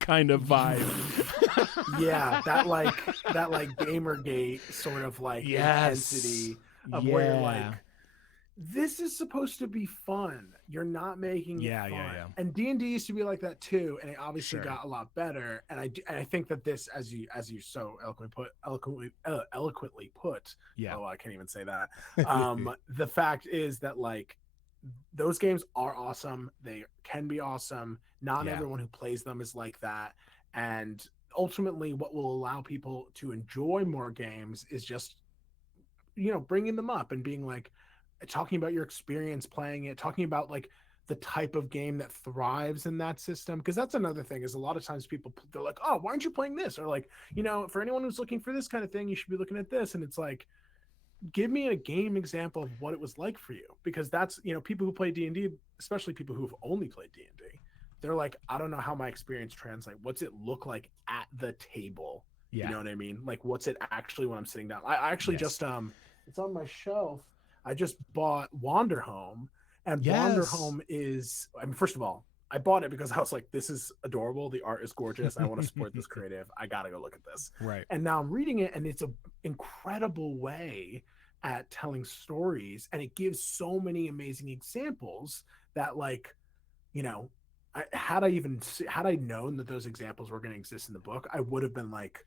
kind of vibe. that Gamergate sort of like intensity of where you're like, this is supposed to be fun. You're not making it fun. Yeah. And D&D used to be like that too, and it obviously got a lot better. And I think that this, as you so eloquently put. Yeah. Oh, I can't even say that. The fact is that like those games are awesome. They can be awesome. Not everyone who plays them is like that. And ultimately what will allow people to enjoy more games is just, bringing them up and being like, talking about your experience playing it, talking about like the type of game that thrives in that system. Because that's another thing, is a lot of times they're like, oh, why aren't you playing this? Or like, for anyone who's looking for this kind of thing, you should be looking at this. And it's like, give me a game example of what it was like for you. Because that's, people who play D&D, especially people who've only played D&D, they're like, I don't know how my experience translates. What's it look like at the table? You know what I mean? Like, what's it actually when I'm sitting down? I actually just, it's on my shelf. I just bought Wanderhome, and Wanderhome is, first of all, I bought it because I was like, this is adorable. The art is gorgeous. I want to support this creative. I got to go look at this. Right. And now I'm reading it, and it's an incredible way at telling stories. And it gives so many amazing examples that, like, had I known that those examples were going to exist in the book, I would have been like,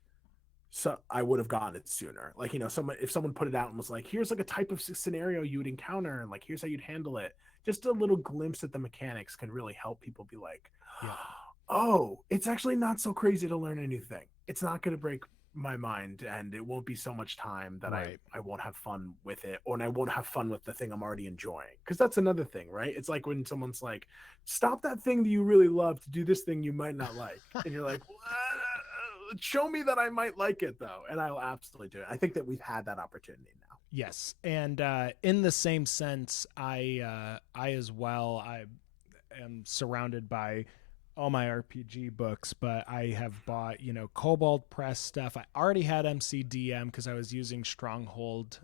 so I would have gotten it sooner. Like, if someone put it out and was like, here's like a type of scenario you would encounter, and like, here's how you'd handle it. Just a little glimpse at the mechanics can really help people be like, oh, it's actually not so crazy to learn a new thing. It's not going to break my mind, and it won't be so much time that I won't have fun with it, or I won't have fun with the thing I'm already enjoying. Because that's another thing, right? It's like when someone's like, stop that thing that you really love to do this thing you might not like. And you're like, show me that I might like it though, and I'll absolutely do it. I think that we've had that opportunity now. Yes, and in the same sense, I as well, I am surrounded by all my RPG books, but I have bought, Kobold Press stuff. I already had MCDM because I was using Stronghold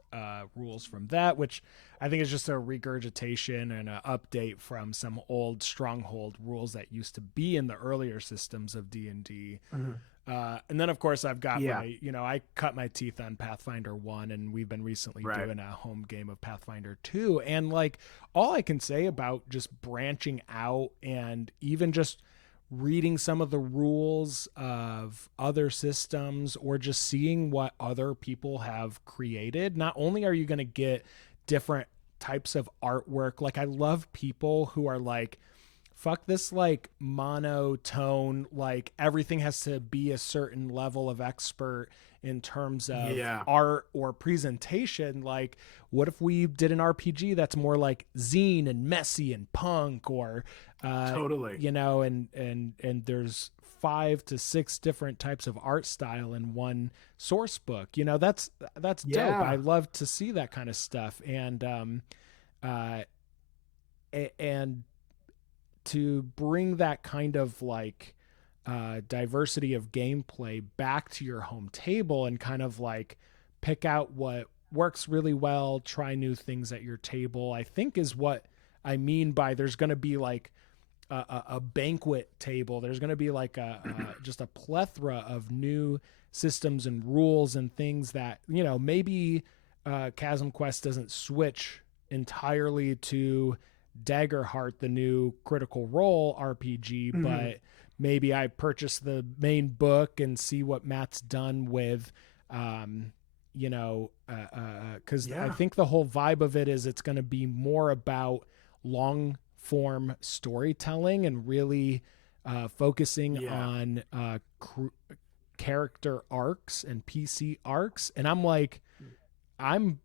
rules from that, which I think is just a regurgitation and an update from some old Stronghold rules that used to be in the earlier systems of D&D. Mm-hmm. And then, of course, I've got my, I cut my teeth on Pathfinder 1, and we've been recently doing a home game of Pathfinder 2. And, like, all I can say about just branching out and even just reading some of the rules of other systems, or just seeing what other people have created, not only are you going to get different types of artwork, like, I love people who are like, fuck this like monotone, like everything has to be a certain level of expert in terms of art or presentation. Like, what if we did an RPG that's more like zine and messy and punk, or totally, and there's 5 to 6 different types of art style in one source book. That's dope. I love to see that kind of stuff. And to bring that kind of like diversity of gameplay back to your home table, and kind of like pick out what works really well, try new things at your table, I think is what I mean by there's going to be like a banquet table. There's going to be like just a plethora of new systems and rules and things that, maybe ChasmQuest doesn't switch entirely to Daggerheart, the new Critical Role RPG, but maybe I purchase the main book and see what Matt's done with, because I think the whole vibe of it is it's going to be more about long form storytelling and really focusing Yeah. on character arcs and PC arcs. And I'm like, I'm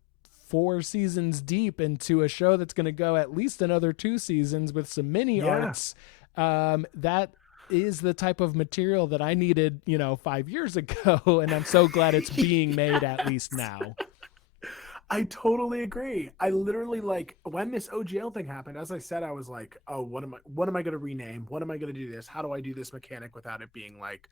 4 seasons deep into a show that's going to go at least another 2 seasons with some mini arcs. That is the type of material that I needed, 5 years ago. And I'm so glad it's being made at least now. I totally agree. I literally, like, when this OGL thing happened, as I said, I was like, oh, what am I going to rename? What am I going to do this? How do I do this mechanic without it being like,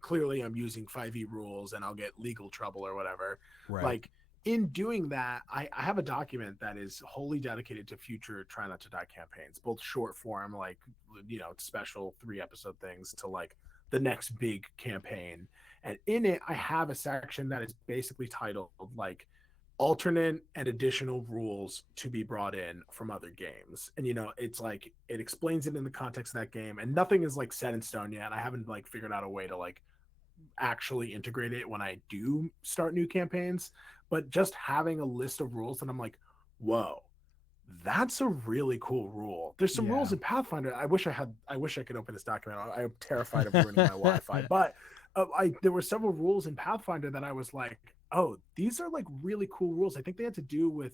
clearly I'm using 5e rules and I'll get legal trouble or whatever. Right. Like, in doing that, I have a document that is wholly dedicated to future Try Not to Die campaigns, both short form, like, special 3-episode things, to like the next big campaign. And in it, I have a section that is basically titled like alternate and additional rules to be brought in from other games. And it's like, it explains it in the context of that game, and nothing is like set in stone yet. I haven't like figured out a way to like actually integrate it when I do start new campaigns, but just having a list of rules, and I'm like, whoa, that's a really cool rule. There's some rules in Pathfinder. I wish I could open this document. I'm terrified of ruining my Wi-Fi, but there were several rules in Pathfinder that I was like, oh, these are like really cool rules. I think they had to do with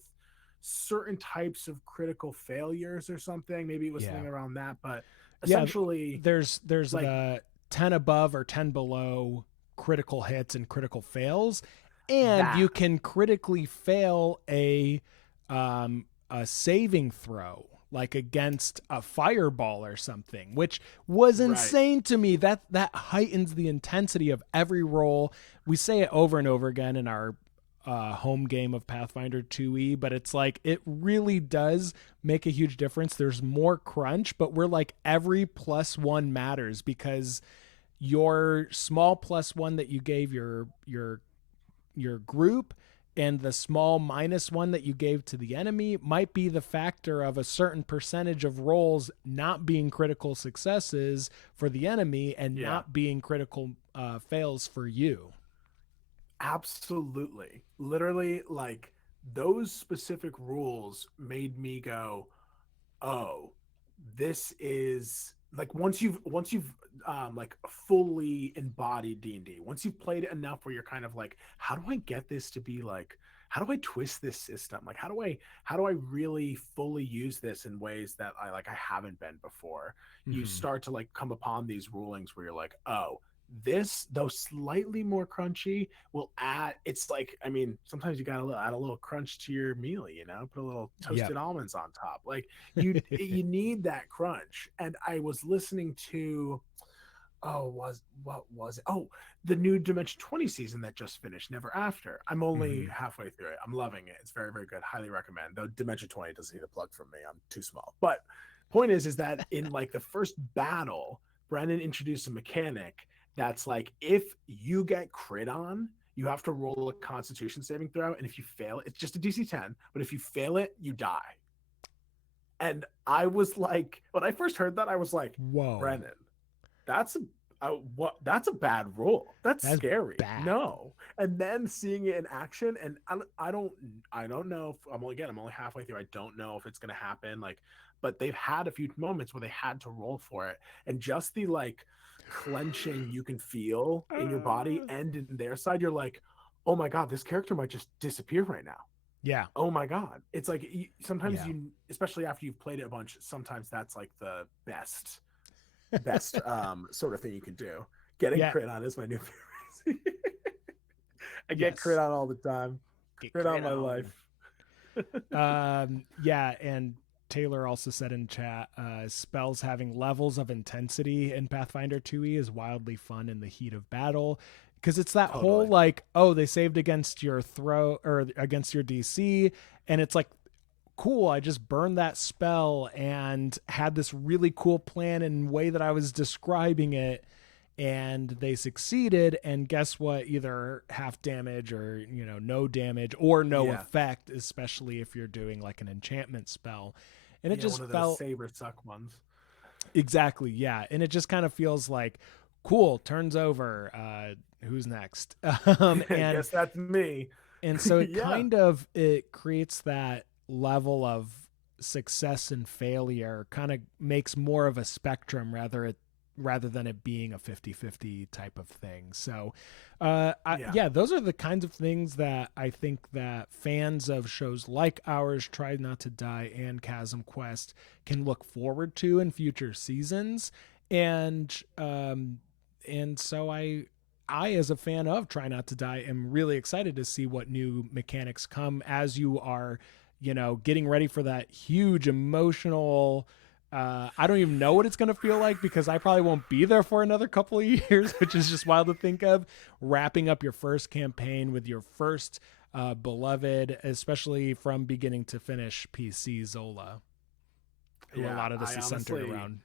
certain types of critical failures or something. Maybe it was something around that, but essentially there's like the 10 above or 10 below critical hits and critical fails, and you can critically fail a saving throw, like against a fireball or something, which was insane to me. That heightens the intensity of every roll. We say it over and over again in our home game of Pathfinder 2e, but it's like, it really does make a huge difference. There's more crunch, but we're like, every +1 matters, because your small +1 that you gave your group and the small -1 that you gave to the enemy might be the factor of a certain percentage of rolls not being critical successes for the enemy and not being critical fails for you. Absolutely. Literally, like, those specific rules made me go, oh, this is like, once you've like fully embodied D&D, once you've played it enough where you're kind of like, how do I get this to be like, how do I twist this system? Like, how do I really fully use this in ways that I haven't been before? You start to like come upon these rulings where you're like, oh, this, though slightly more crunchy, will add, it's like, I mean, sometimes you gotta add a little crunch to your meal, put a little toasted almonds on top. Like, you need that crunch. And I was listening to, what was it? Oh, the new Dimension 20 season that just finished, Never After. I'm only halfway through it. I'm loving it. It's very, very good. Highly recommend. Though Dimension 20 doesn't need a plug from me. I'm too small. But point is that in like the first battle, Brennan introduced a mechanic that's like, if you get crit on, you have to roll a Constitution saving throw, and if you fail, it's just a DC 10, but if you fail it, you die. And I was like, when I first heard that, I was like, whoa, Brennan, that's a bad rule. That's scary. Bad. No. And then seeing it in action, and I don't know if I'm only halfway through. I don't know if it's gonna happen. Like, but they've had a few moments where they had to roll for it, and just the like clenching you can feel in your body and in their side, you're like, oh my god, this character might just disappear right now. Yeah. Oh my god. It's like, sometimes you, especially after you've played it a bunch, sometimes that's like the best sort of thing you can do. Getting crit on is my new favorite. I get crit on all the time. Crit on my life. And Taylor also said in chat, spells having levels of intensity in Pathfinder 2e is wildly fun in the heat of battle, because it's that whole like, oh, they saved against your throw or against your DC, and it's like, cool, I just burned that spell and had this really cool plan in way that I was describing it, and they succeeded, and guess what, either half damage or no damage or no effect, especially if you're doing like an enchantment spell. And it just felt saber suck ones. Exactly. Yeah. And it just kind of feels like, cool, turns over. Who's next? And I guess that's me. And so it kind of, it creates that level of success and failure kind of makes more of a spectrum rather than it being a 50-50 type of thing. So those are the kinds of things that I think that fans of shows like ours, Try Not to Die and ChasmQuest, can look forward to in future seasons. And so I as a fan of Try Not to Die am really excited to see what new mechanics come as you are, getting ready for that huge emotional, I don't even know what it's going to feel like because I probably won't be there for another couple of years, which is just wild to think of. Wrapping up your first campaign with your first beloved, especially from beginning to finish, PC Zola, who a lot of this is centered around.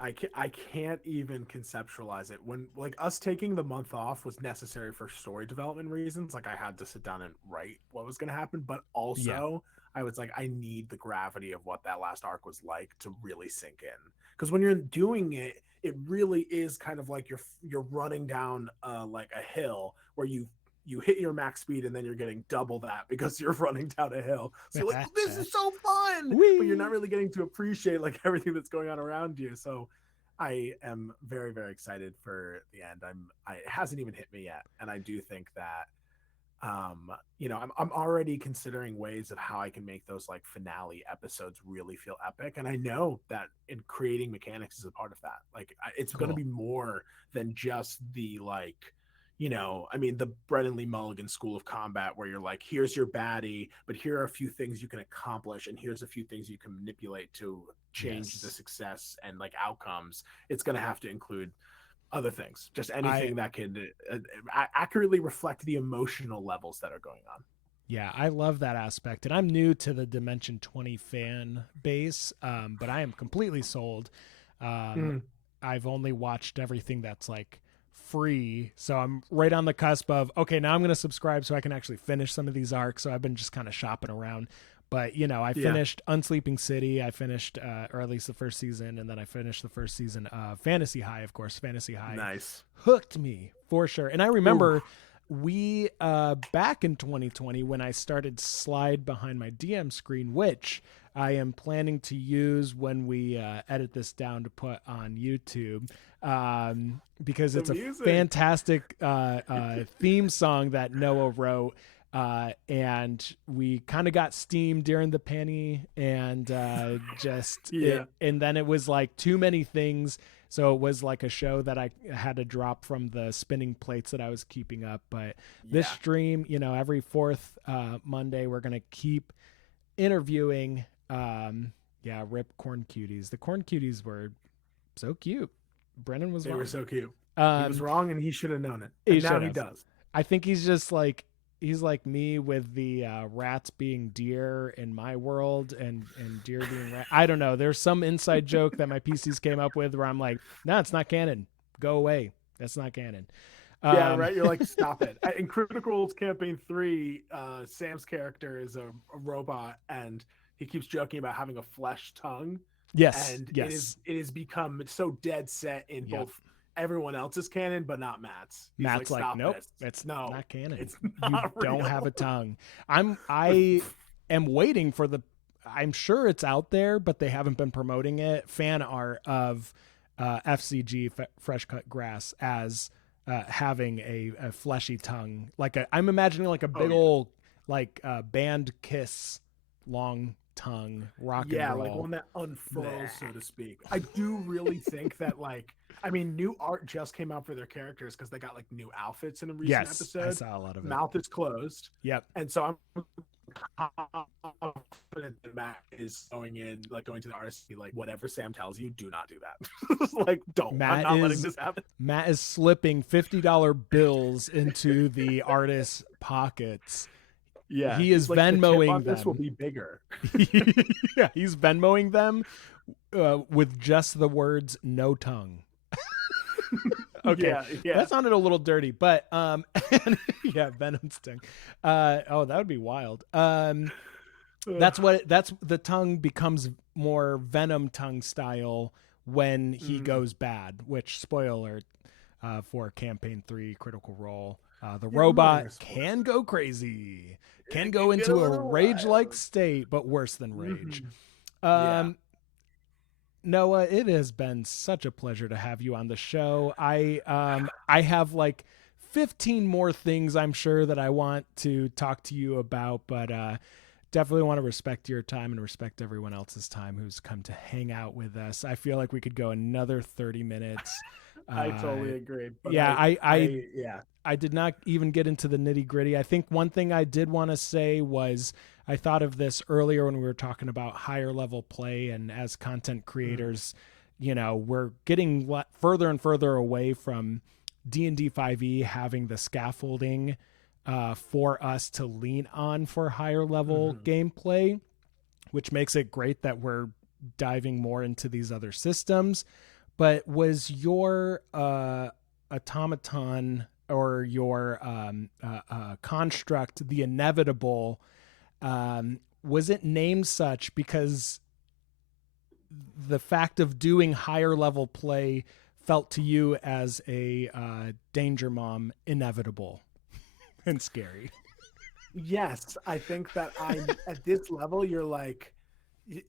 I can't even conceptualize it. When like us taking the month off was necessary for story development reasons. Like I had to sit down and write what was going to happen, but also I was like, I need the gravity of what that last arc was like to really sink in. Because when you're doing it, it really is kind of like you're running down like a hill where you hit your max speed and then you're getting double that because you're running down a hill. So you're like, this is so fun, but you're not really getting to appreciate like everything that's going on around you. So I am very, very excited for the end. It hasn't even hit me yet. And I do think that, I'm already considering ways of how I can make those like finale episodes really feel epic. And I know that in creating mechanics is a part of that. Like it's going to be more than just the like, the Brennan Lee Mulligan School of Combat where you're like, here's your baddie, but here are a few things you can accomplish, and here's a few things you can manipulate to change the success and like outcomes. It's going to have to include other things, just anything that can accurately reflect the emotional levels that are going on. Yeah, I love that aspect. And I'm new to the Dimension 20 fan base, but I am completely sold. I've only watched everything that's like free, so I'm right on the cusp of okay, now I'm going to subscribe so I can actually finish some of these arcs. So I've been just kind of shopping around, but I finished Unsleeping City, I finished or at least the first season, and then I finished the first season of Fantasy High. Of course, Fantasy High nice hooked me for sure. And I remember we back in 2020 when I started Slide Behind My DM Screen, which I am planning to use when we edit this down to put on YouTube, because it's a fantastic theme song that Noah wrote, and we kind of got steamed during the panty, and and then it was like too many things. So it was like a show that I had to drop from the spinning plates that I was keeping up. But this stream, every fourth Monday, we're going to keep interviewing. Rip Corn Cuties. The Corn Cuties were so cute. Brennan was wrong. They were so cute. He was wrong and he should have known it. And now he does. I think he's just like, he's like me with the rats being deer in my world and deer being rat. I don't know. There's some inside joke that my PCs came up with where I'm like, no, it's not canon. Go away. That's not canon. Yeah, right. You're like, stop it. In Critical Role's Campaign 3, Sam's character is a robot, and he keeps joking about having a flesh tongue. Yes. And it has become so dead set in both everyone else's canon, but not Matt's. He's Matt's like nope, it's not canon. It's not you don't have a tongue. I am waiting for I'm sure it's out there, but they haven't been promoting it. Fan art of FCG Fresh Cut Grass as having a fleshy tongue. I'm imagining like a big old band Kiss long tongue rock and roll. Like one that unfurls, so to speak. I do really think that new art just came out for their characters because they got like new outfits in a recent episode. I saw a lot of it. Mouth is closed. Yep. And so I'm confident that Matt is going to the artist and be like, whatever Sam tells you, do not do that. I'm not letting this happen. Matt is slipping $50 bills into the artist's pockets. Yeah, he is Venmoing them. This will be bigger. Yeah, he's Venmoing them with just the words "no tongue." Okay, that sounded a little dirty, but Venom's tongue. That would be wild. That's the tongue becomes more Venom tongue style when he goes bad. Which spoiler for Campaign 3 Critical Role. The Yeah, I'm not gonna robot can go crazy, can go get into a little rage-like wild. state, but worse than rage. Yeah. Noah, it has been such a pleasure to have you on the show. I have like 15 more things I'm sure that I want to talk to you about, but definitely want to respect your time and respect everyone else's time who's come to hang out with us. I feel like we could go another 30 minutes. I totally agree. But Yeah, yeah. I did not even get into the nitty gritty. I think one thing I did want to say was I thought of this earlier when we were talking about higher level play, and as content creators, we're getting further and further away from D&D 5e having the scaffolding for us to lean on for higher level gameplay, which makes it great that we're diving more into these other systems. But was your automaton or your construct, the inevitable, was it named such because the fact of doing higher level play felt to you as a danger mom inevitable and scary? Yes, I think that at this level, you're like,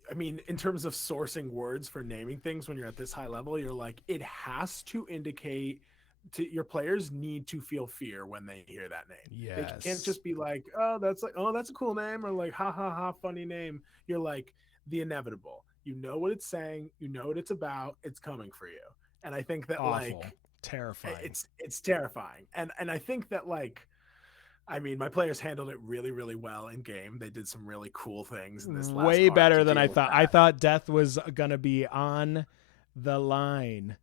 I mean, in terms of sourcing words for naming things when you're at this high level, you're like, it has to indicate to your players need to feel fear when they hear that name. Yes. They can't just be like, oh, that's a cool name, or like, ha ha ha, funny name. You're like, the inevitable. You know what it's saying, you know what it's about, it's coming for you. And I think that Awful. Terrifying. It's terrifying. And I think that I mean, my players handled it really, really well in game. They did some really cool things in this last way arc better to than deal I with thought. that. I thought death was gonna be on the line.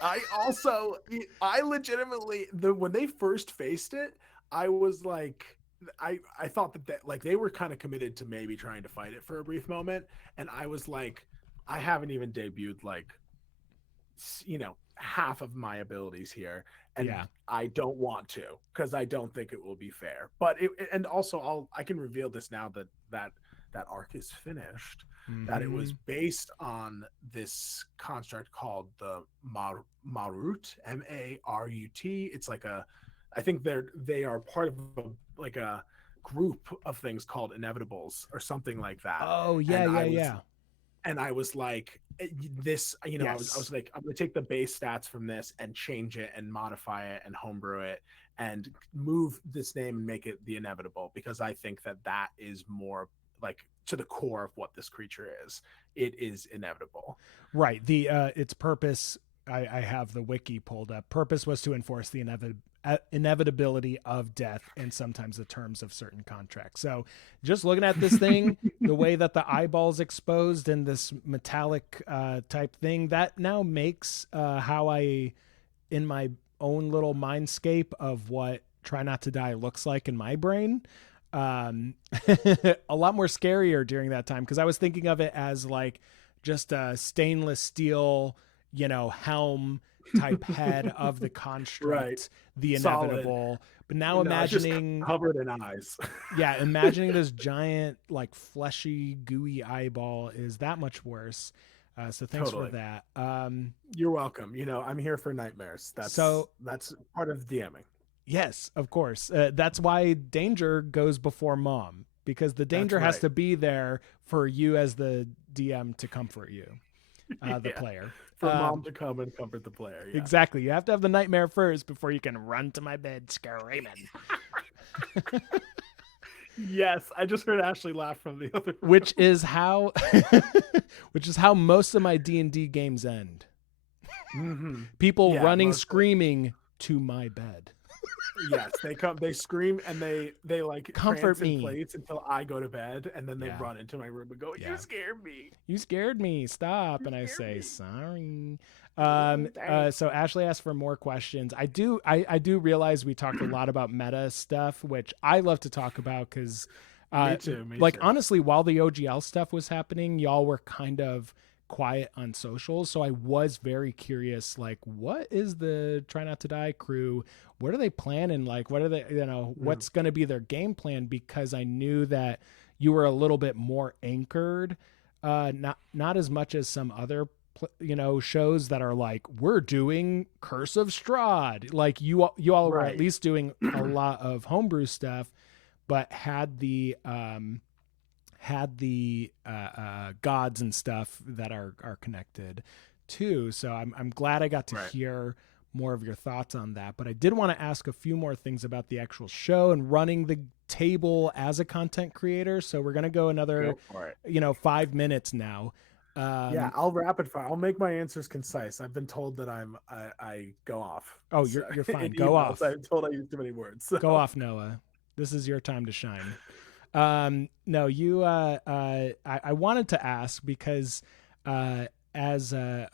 I legitimately, when they first faced it, I was like, I thought that like they were kind of committed to maybe trying to fight it for a brief moment, and I was like, I haven't even debuted like, half of my abilities here, and Yeah. I don't want to because I don't think it will be fair. But and also I can reveal this now that arc is finished. That it was based on this construct called the Marut, M-A-R-U-T. It's like I think they are part of a group of things called inevitables or something like that. Oh yeah, yeah. And I was like, this, Yes. I was like, I'm going to take the base stats from this and change it and modify it and homebrew it and move this name and make it the inevitable, because I think that is more like to the core of what this creature is. It is inevitable. Right. The its purpose, I have the wiki pulled up. Purpose was to enforce the inevitability of death and sometimes the terms of certain contracts. So just looking at this thing, the way that the eyeball's exposed and this metallic type thing, that now makes how I, in my own little mindscape of what Try Not to Die looks like in my brain, a lot more scarier during that time, because I was thinking of it as like just a stainless steel, helm type head of the construct, right. the inevitable. Solid. But now imagining covered in eyes. Yeah, imagining this giant, like fleshy, gooey eyeball is that much worse. So thanks for that. You're welcome. I'm here for nightmares. That's part of DMing. Yes, of course. That's why danger goes before mom, because the danger has to be there for you as the DM to comfort you, the player. For mom to come and comfort the player. Yeah. Exactly. You have to have the nightmare first before you can run to my bed screaming. Yes, I just heard Ashley laugh from the other room. Which is how most of my D&D games end. People running, screaming to my bed. Yes, they scream and they like comfort me plates until I go to bed, and then they run into my room and go, "You scared me. You scared me. Stop." And I say, "Sorry." So Ashley asked for more questions. I do realize we talked a lot about meta stuff, which I love to talk about because me too. Honestly, while the OGL stuff was happening, y'all were kind of quiet on socials, so I was very curious, like, what is the Try Not to Die crew? What are they planning? Like, what are they, what's going to be their game plan? Because I knew that you were a little bit more anchored, not as much as some other shows that are like, we're doing Curse of Strahd. Like you all were at least doing a lot of homebrew stuff, but had the gods and stuff that are connected too. So I'm glad I got to hear more of your thoughts on that. But I did want to ask a few more things about the actual show and running the table as a content creator. So we're gonna go another 5 minutes now. I'll rapid fire. I'll make my answers concise. I've been told that I go off. Oh, you're fine. Go off. I'm told I use too many words. So. Go off, Noah. This is your time to shine. No, you. I wanted to ask because as a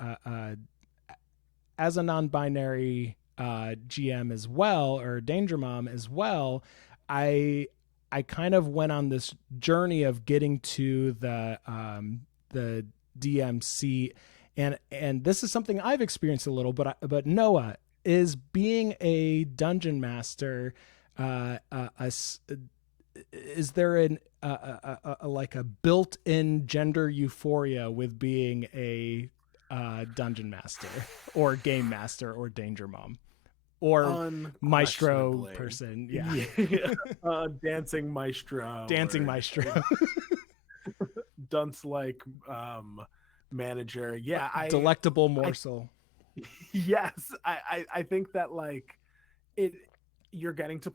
non-binary GM as well, or Danger Mom as well, I kind of went on this journey of getting to the DM seat, and this is something I've experienced a little, but Noah, is being a dungeon master, is there like a built-in gender euphoria with being a dungeon master or game master or Danger Mom or maestro person? Dancing maestro, dunce like manager. Delectable morsel. Yes, I think that like you're getting to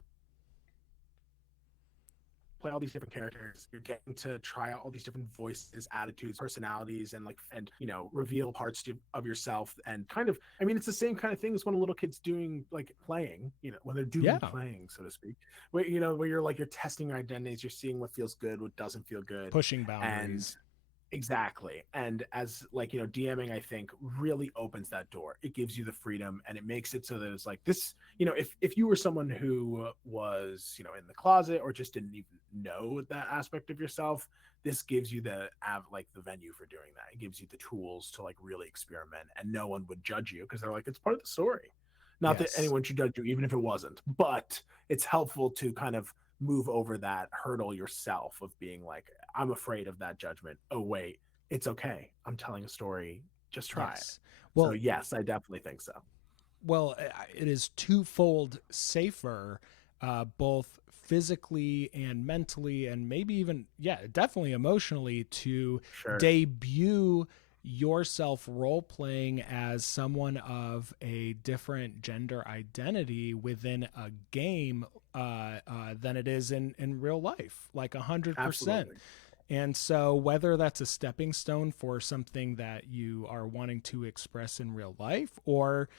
play all these different characters. You're getting to try out all these different voices, attitudes, personalities, and reveal parts of yourself. And kind of, I mean, it's the same kind of thing as when a little kid's doing like playing, when they're doing playing, so to speak. Where you're testing your identities, you're seeing what feels good, what doesn't feel good, pushing boundaries. Exactly. And as DMing, I think really opens that door. It gives you the freedom and it makes it so that it's like this, if you were someone who was, in the closet or just didn't even know that aspect of yourself, this gives you the venue for doing that. It gives you the tools to really experiment, and no one would judge you because they're like, it's part of the story. Not that anyone should judge you, even if it wasn't, but it's helpful to kind of move over that hurdle yourself of being like, I'm afraid of that judgment. Oh wait, it's okay. I'm telling a story. Just try it. Well, so yes, I definitely think so. Well, it is twofold safer, both physically and mentally, and maybe even, definitely emotionally, to debut yourself role-playing as someone of a different gender identity within a game than it is in real life, like 100%. Absolutely. And so whether that's a stepping stone for something that you are wanting to express in real life, or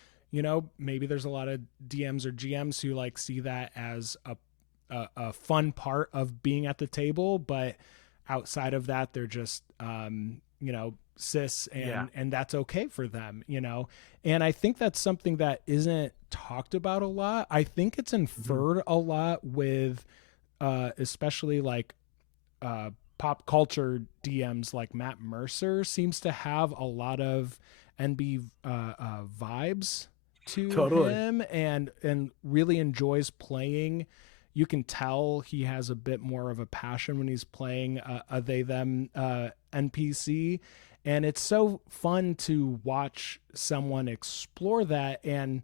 maybe there's a lot of DMs or GMs who see that as a fun part of being at the table, but outside of that they're just cis and that's okay for them, and I think that's something that isn't talked about a lot. I think it's inferred a lot with especially pop culture DMs, like Matt Mercer seems to have a lot of NB vibes to him, and really enjoys playing. You can tell he has a bit more of a passion when he's playing a they them NPC, and it's so fun to watch someone explore that. And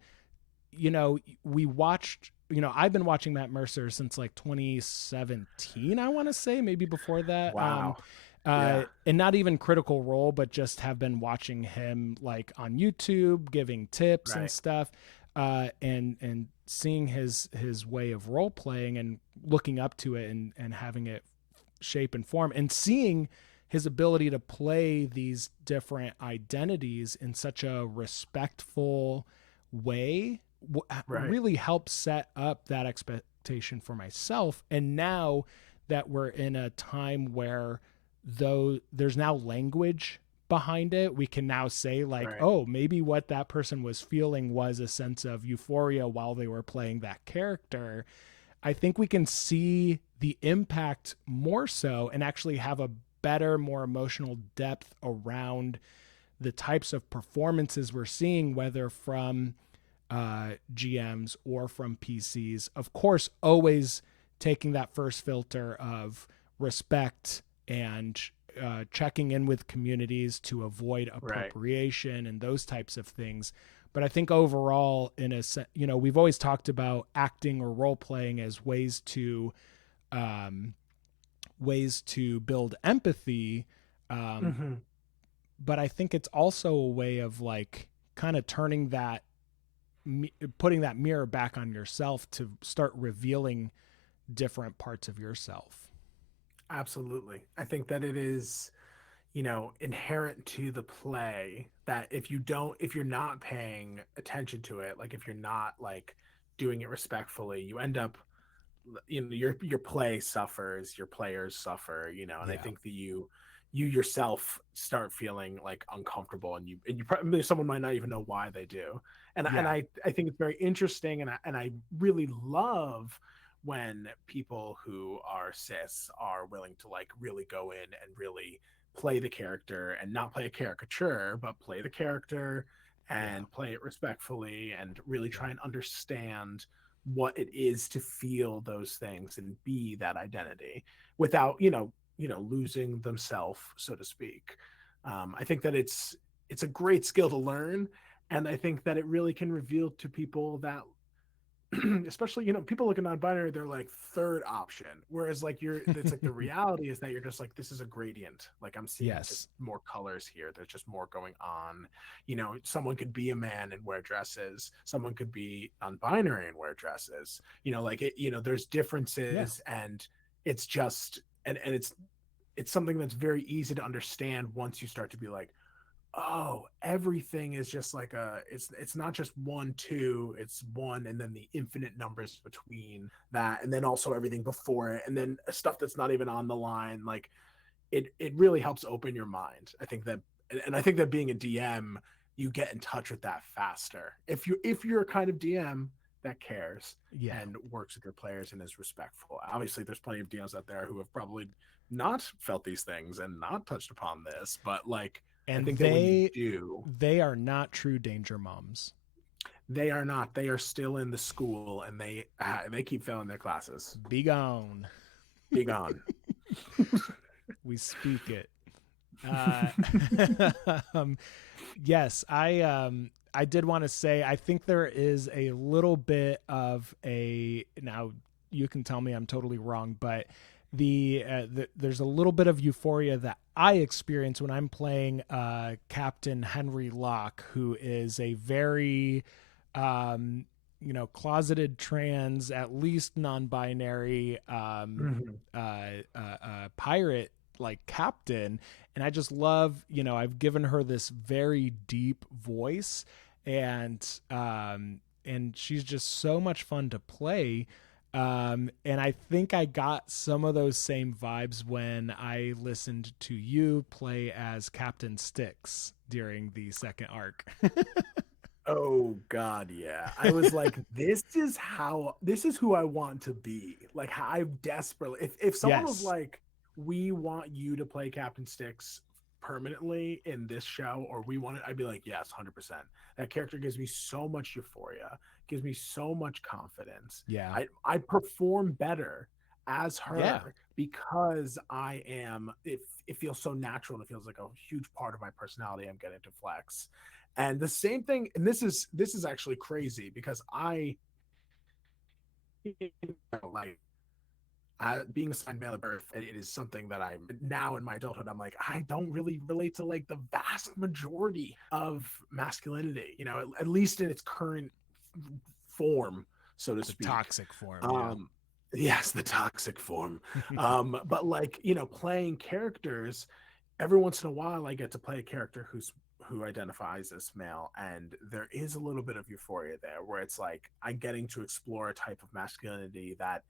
we watched, I've been watching Matt Mercer since 2017, I want to say, maybe before that. Wow. And not even Critical Role, but just have been watching him on YouTube, giving tips and stuff, and seeing his way of role playing and looking up to it and having it shape and form, and seeing his ability to play these different identities in such a respectful way really helps set up that expectation for myself. And now that we're in a time where there's now language behind it, we can now say oh, maybe what that person was feeling was a sense of euphoria while they were playing that character. I think we can see the impact more so and actually have a better, more emotional depth around the types of performances we're seeing, whether from GMs or from PCs. Of course, always taking that first filter of respect and checking in with communities to avoid Right. appropriation and those types of things. But I think overall, we've always talked about acting or role playing as um, ways to build empathy. Um, Mm-hmm. but I think it's also a way of like kind of putting that mirror back on yourself to start revealing different parts of yourself. Absolutely. I think that it is, inherent to the play that if you're not paying attention to it, like if you're not like doing it respectfully, you end up, your play suffers, your players suffer, and I Yeah. think that you yourself start feeling like uncomfortable, and you probably, someone might not even know why they do. And Yeah. I think it's very interesting, and I really love when people who are cis are willing to like really go in and really play the character and not play a caricature, but play the character Yeah. and play it respectfully and really Yeah. try and understand what it is to feel those things and be that identity without losing themselves, so to speak. I think that it's a great skill to learn, and I think that it really can reveal to people that especially people looking non-binary, they're like third option, whereas like it's like the reality is that you're just like, this is a gradient, like I'm seeing Yes. just more colors here, there's just more going on. Someone could be a man and wear dresses, someone could be non-binary and wear dresses, like there's Yeah. differences, and it's just and it's something that's very easy to understand once you start to be like, oh, everything is just like it's not just 1 2, it's one and then the infinite numbers between that, and then also everything before it, and then stuff that's not even on the line. Like it really helps open your mind. I think that, and I think that being a DM, you get in touch with that faster if you're a kind of DM that cares Yeah. and works with your players and is respectful. Obviously there's plenty of DMs out there who have probably not felt these things and not touched upon this, but like I And think that when you do, they are not true danger moms. they are not. They are still in the school, and they keep failing their classes. Be gone. Be gone. We speak it. Uh, um, yes, I did want to say I think there is a little bit of a, now you can tell me I'm totally wrong, but there's a little bit of euphoria that I experience when I'm playing Captain Henry Locke, who is a very closeted trans, at least non-binary Mhm. pirate like captain. And I just love, I've given her this very deep voice, and she's just so much fun to play. And I think I got some of those same vibes when I listened to you play as Captain Styx during the second arc. Oh God, yeah. I was like, this is who I want to be. Like, I desperately, if someone was Yes. like, we want you to play Captain Sticks permanently in this show, or we want it, I'd be like, yes, 100%. That character gives me so much euphoria, gives me so much confidence. Yeah. I perform better as Yeah. her because it feels so natural, and it feels like a huge part of my personality I'm getting to flex. And the same thing, and this is actually crazy because like being assigned male at birth, it is something that I'm now in my adulthood, I'm like, I don't really relate to like the vast majority of masculinity, at least in its current form, so to The speak. toxic form. Yeah. um yes, the toxic form. But like, playing characters, every once in a while I get to play a character who identifies as male, and there is a little bit of euphoria there where it's like I'm getting to explore a type of masculinity that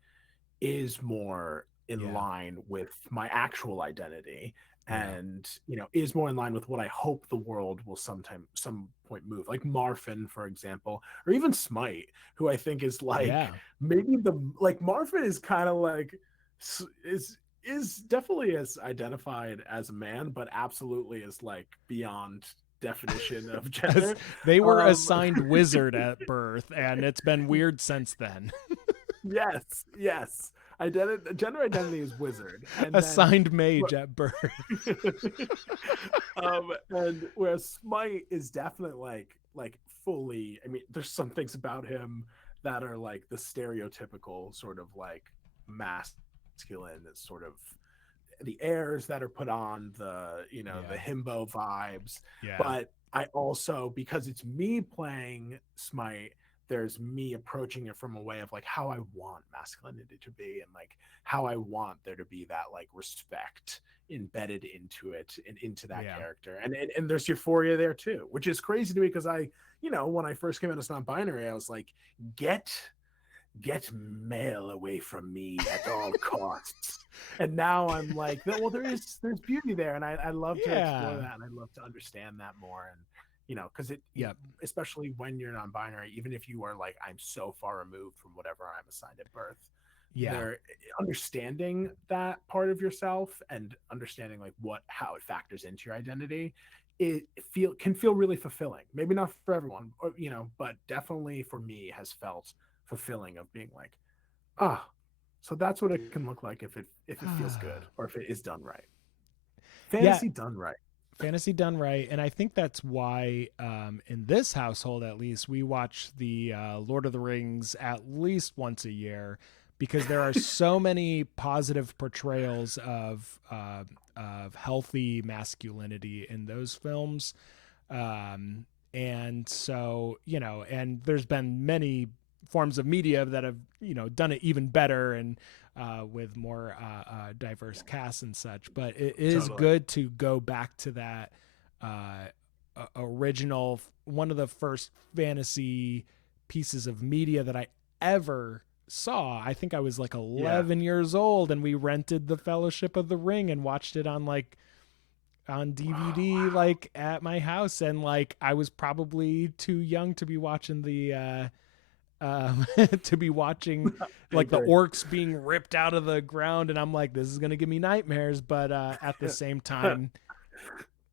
is more in Yeah. line with my actual identity, Yeah. and is more in line with what I hope the world will some point move, like Marfin, for example, or even Smite, who I think is like Yeah. maybe Marfin is kind of like is definitely as identified as a man, but absolutely is like beyond definition of As gender. they were um assigned wizard at birth, and it's been weird since then. yes, yes. Gender identity is wizard, and Assigned mage at birth. And whereas Smite is definitely like fully. I mean, there's some things about him that are like the stereotypical sort of like masculine, sort of the airs that are put on, the the himbo vibes. Yeah. But I also, because it's me playing Smite, there's me approaching it from a way of like how I want masculinity to be, and like how I want there to be that like respect embedded into it and into that character. And there's Euphoria there too, which is crazy to me, because I, when I first came out as non-binary, I was like, get male away from me at all costs. And now I'm like, well, there's beauty there, and I love to explore that, and I love to understand that more. And because especially when you're non-binary, even if you are like, I'm so far removed from whatever I'm assigned at birth, they're understanding that part of yourself and understanding like how it factors into your identity, can feel really fulfilling. Maybe not for everyone, or, but definitely for me has felt fulfilling, of being like, so that's what it can look like if it feels good, or if it is done right. Fantasy done right. Fantasy done right. And I think that's why in this household, at least, we watch the Lord of the Rings at least once a year, because there are so many positive portrayals of healthy masculinity in those films. And so, and there's been many forms of media that have, done it even better, and with more diverse casts and such. But it is good to go back to that original, one of the first fantasy pieces of media that I ever saw. I think I was like 11 years old, and we rented the Fellowship of the Ring and watched it on DVD, like at my house. And like, I was probably too young to be watching the to be watching like the orcs being ripped out of the ground, and I'm like, this is gonna give me nightmares. But at the same time,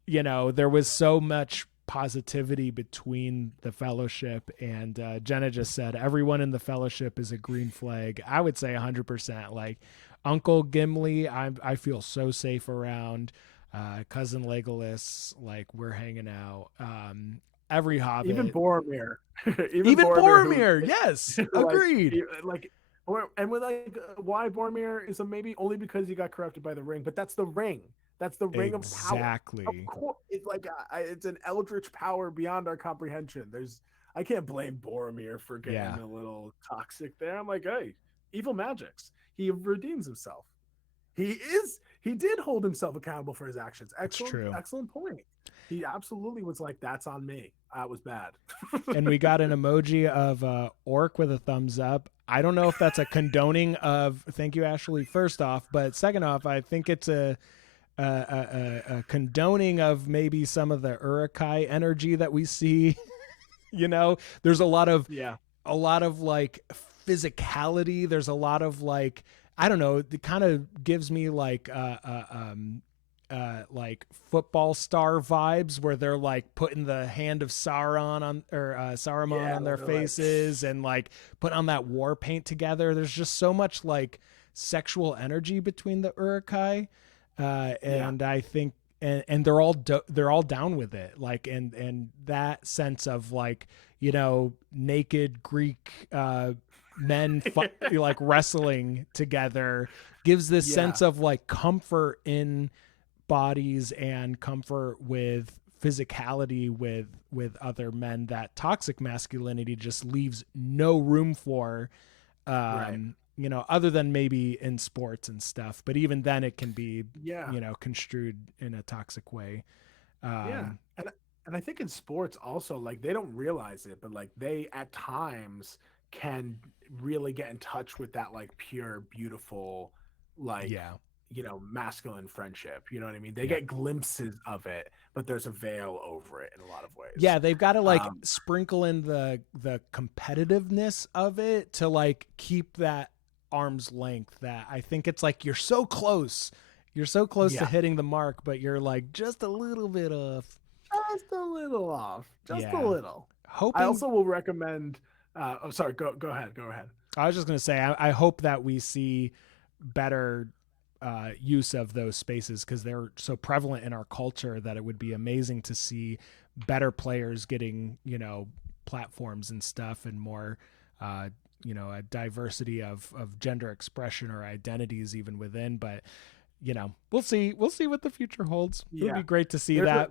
there was so much positivity between the Fellowship, and Jenna just said everyone in the Fellowship is a green flag. I would say 100%. Like Uncle Gimli, I feel so safe around. Cousin Legolas, like, we're hanging out. Every Hobbit, even Boromir, even Boromir, yes, agreed. And with like, why Boromir is a maybe only because he got corrupted by the ring, but that's the ring. That's the ring of power. Exactly. Of course, it's like it's an eldritch power beyond our comprehension. I can't blame Boromir for getting a little toxic there. I'm like, hey, evil magics. He redeems himself. He did hold himself accountable for his actions. Excellent point. He absolutely was like, that's on me. That was bad. And we got an emoji of orc with a thumbs up. I don't know if that's a condoning of, thank you, Ashley, first off, but second off, I think it's a condoning of maybe some of the Urukai energy that we see. There's a lot of like physicality. There's a lot of like, I don't know, it kind of gives me like football star vibes, where they're like putting the hand of Sauron on their faces, and like put on that war paint together. There's just so much like sexual energy between the Urukai, and I think and they're all down with it, like, and that sense of like, naked Greek men like wrestling together gives this sense of like comfort in bodies and comfort with physicality with other men that toxic masculinity just leaves no room for, other than maybe in sports and stuff. But even then it can be, construed in a toxic way. And I think in sports also, like, they don't realize it, but like they at times can really get in touch with that like pure, beautiful, like, masculine friendship. You know what I mean? They get glimpses of it, but there's a veil over it in a lot of ways. Yeah, they've got to like sprinkle in the competitiveness of it to like keep that arm's length. That I think it's like you're so close to hitting the mark, but you're like just a little bit off. Just a little off. Just a little. I also will recommend. Sorry. Go ahead. I was just gonna say, I hope that we see better use of those spaces, because they're so prevalent in our culture that it would be amazing to see better players getting, platforms and stuff, and more, a diversity of gender expression or identities even within. But we'll see what the future holds. It would be great to see that.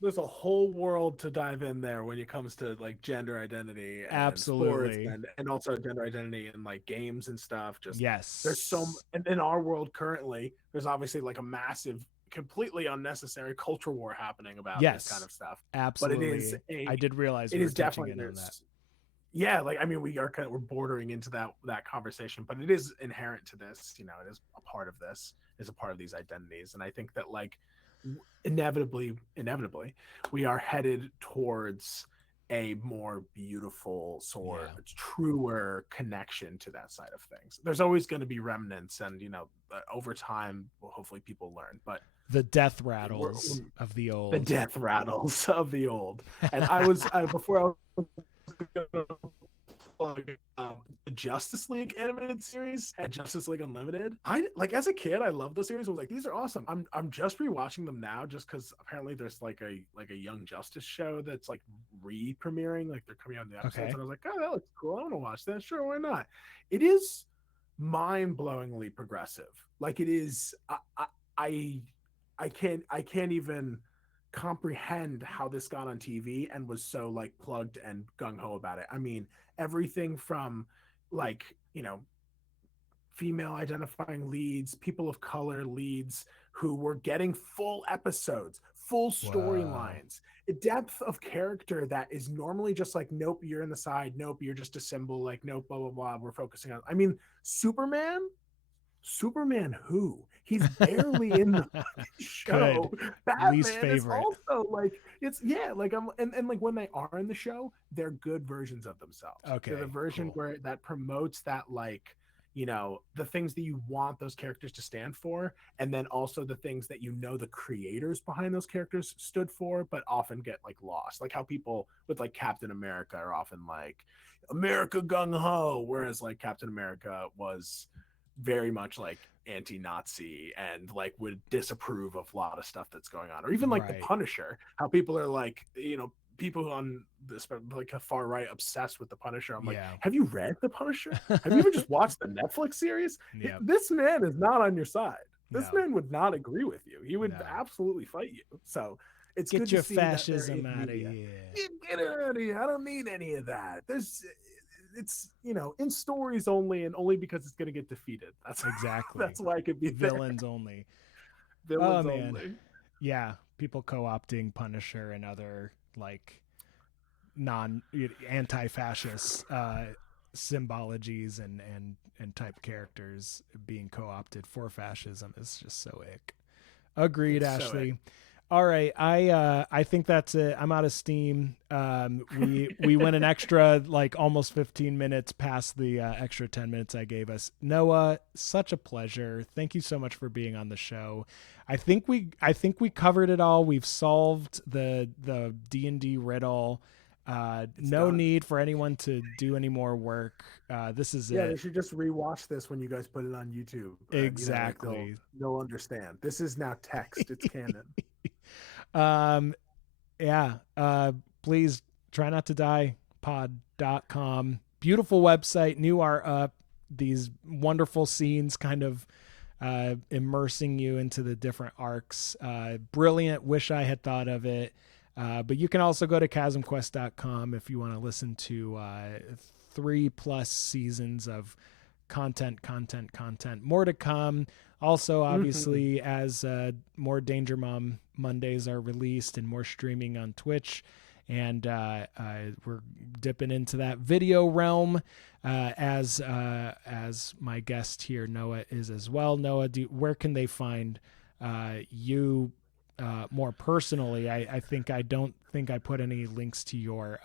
There's a whole world to dive in there when it comes to like gender identity and Absolutely. sports and also gender identity in like games and stuff. Just Yes. There's and in our world currently, there's obviously like a massive, completely unnecessary culture war happening about this kind of stuff. Absolutely. But I did realize it is definitely in on that. Yeah, like I mean, we're bordering into that conversation, but it is inherent to this. It is a part of this, is a part of these identities, and I think that like inevitably we are headed towards a more beautiful truer connection to that side of things. There's always going to be remnants, and over time, hopefully people learn, but the death rattles of the old. And I was before I was the Justice League animated series and Justice League Unlimited. I like, as a kid, I loved those series. I was like, these are awesome. I'm just rewatching them now just because apparently there's like a Young Justice show that's like re-premiering, like they're coming out in the episodes. And I was like, oh, that looks cool, I want to watch that. Sure, why not? It is mind-blowingly progressive. Like, it is, I can't even comprehend how this got on TV and was so like plugged and gung-ho about it. I mean, everything from like, female identifying leads, people of color leads who were getting full episodes, full storylines, a depth of character that is normally just like, nope, you're in the side, nope, you're just a symbol, like, nope, blah, blah, blah, we're focusing on. I mean, Superman who? He's barely in the show. Batman least favorite. Is also like, it's like and like when they are in the show, they're good versions of themselves. Okay, they're the version where that promotes that, like, the things that you want those characters to stand for, and then also the things that the creators behind those characters stood for, but often get like lost. Like how people with like Captain America are often like America gung ho, whereas like Captain America was very much like anti-Nazi and like would disapprove of a lot of stuff that's going on. Or even like the Punisher, how people are like, people on this like a far right obsessed with the Punisher. I'm like, have you read the Punisher? Have you ever just watched the Netflix series? This man is not on your side. This man would not agree with you. He would absolutely fight you. So it's get good your to see fascism out of here. Get it out of here. I don't need any of that. It's in stories only, and only because it's going to get defeated. That's exactly. That's why it could be villains there. Only. Villains only. Yeah, people co-opting Punisher and other like anti-fascist symbologies and type characters being co-opted for fascism is just so ick. Agreed, it's Ashley. So all right, I think that's it. I'm out of steam. We went an extra like almost 15 minutes past the extra 10 minutes I gave us. Noah, such a pleasure. Thank you so much for being on the show. I think we covered it all. We've solved the D&D riddle. No done. Need for anyone to do any more work. This is it. Yeah, they should just rewatch this when you guys put it on YouTube. Exactly. They'll understand. This is now text. It's canon. Please try not to die pod.com. Beautiful website, new art up, these wonderful scenes kind of immersing you into the different arcs. Brilliant. Wish I had thought of it. But you can also go to ChasmQuest.com if you want to listen to 3+ seasons of content. More to come. Also, obviously, as more Danger Mom Mondays are released and more streaming on Twitch, and we're dipping into that video realm as my guest here, Noah, is as well. Noah, where can they find you more personally? I don't think I put any links to your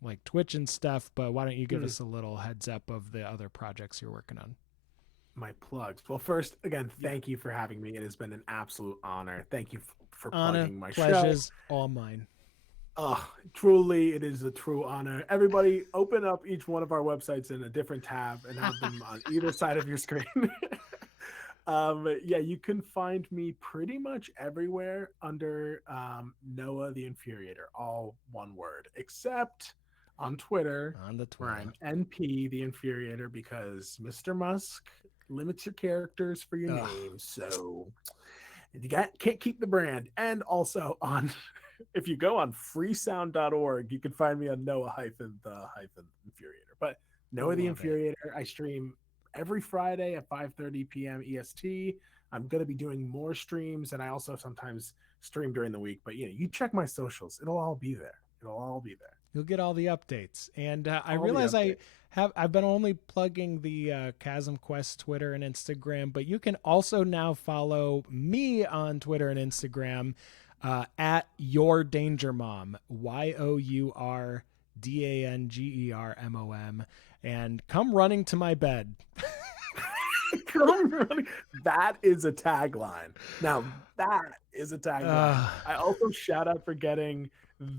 like Twitch and stuff, but why don't you give us a little heads up of the other projects you're working on? My plugs. Well, first, again, thank you for having me. It has been an absolute honor. Thank you for plugging my show. Pleasure's all mine. Oh, truly, it is a true honor. Everybody, open up each one of our websites in a different tab and have them on either side of your screen. Yeah, you can find me pretty much everywhere under Noah the Infuriator, all one word, except on Twitter, On the where Twitter. I'm NP the Infuriator, because Mr. Musk limits your characters for your Ugh. name, so you can't keep the brand. And also on, if you go on freesound.org, you can find me on Noah-the-Infuriator. But Noah the Love it. Infuriator, I stream every Friday at 5:30 p.m. EST. I'm going to be doing more streams, and I also sometimes stream during the week. But you check my socials; it'll all be there. It'll all be there. You'll get all the updates. And I All the realize updates. I've been only plugging the ChasmQuest Twitter and Instagram, but you can also now follow me on Twitter and Instagram at Your Danger Mom, YOURDANGERMOM, and come running to my bed. That is a tagline. Now that is a tagline. I also shout out for getting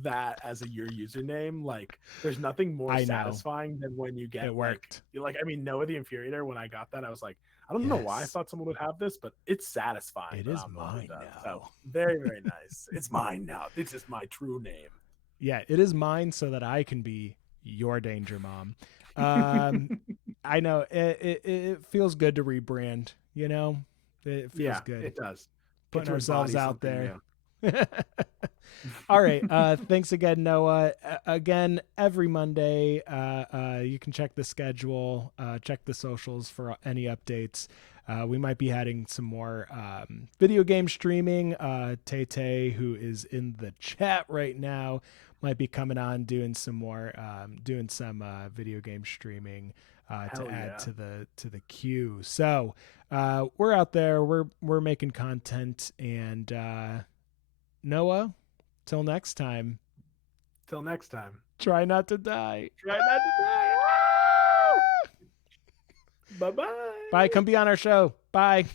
that as your username. Like, there's nothing more satisfying than when you get it worked. I mean, Noah the Infuriator. When I got that, I was like, I don't know why I thought someone would have this, but it's satisfying. It is mine now. So very, very nice. It's mine now. This is my true name. Yeah, it is mine so that I can be your Danger Mom. I know it feels good to rebrand, it feels good. It does. Putting ourselves out there. All right. Thanks again, Noah. Again, every Monday, you can check the schedule, check the socials for any updates. We might be adding some more video game streaming. Tay, who is in the chat right now, might be coming on doing some more, video game streaming to add to the queue. So we're out there. We're making content, and Noah, till next time. Till next time. Try not to die. Try not to die. Bye-bye. Bye. Come be on our show. Bye.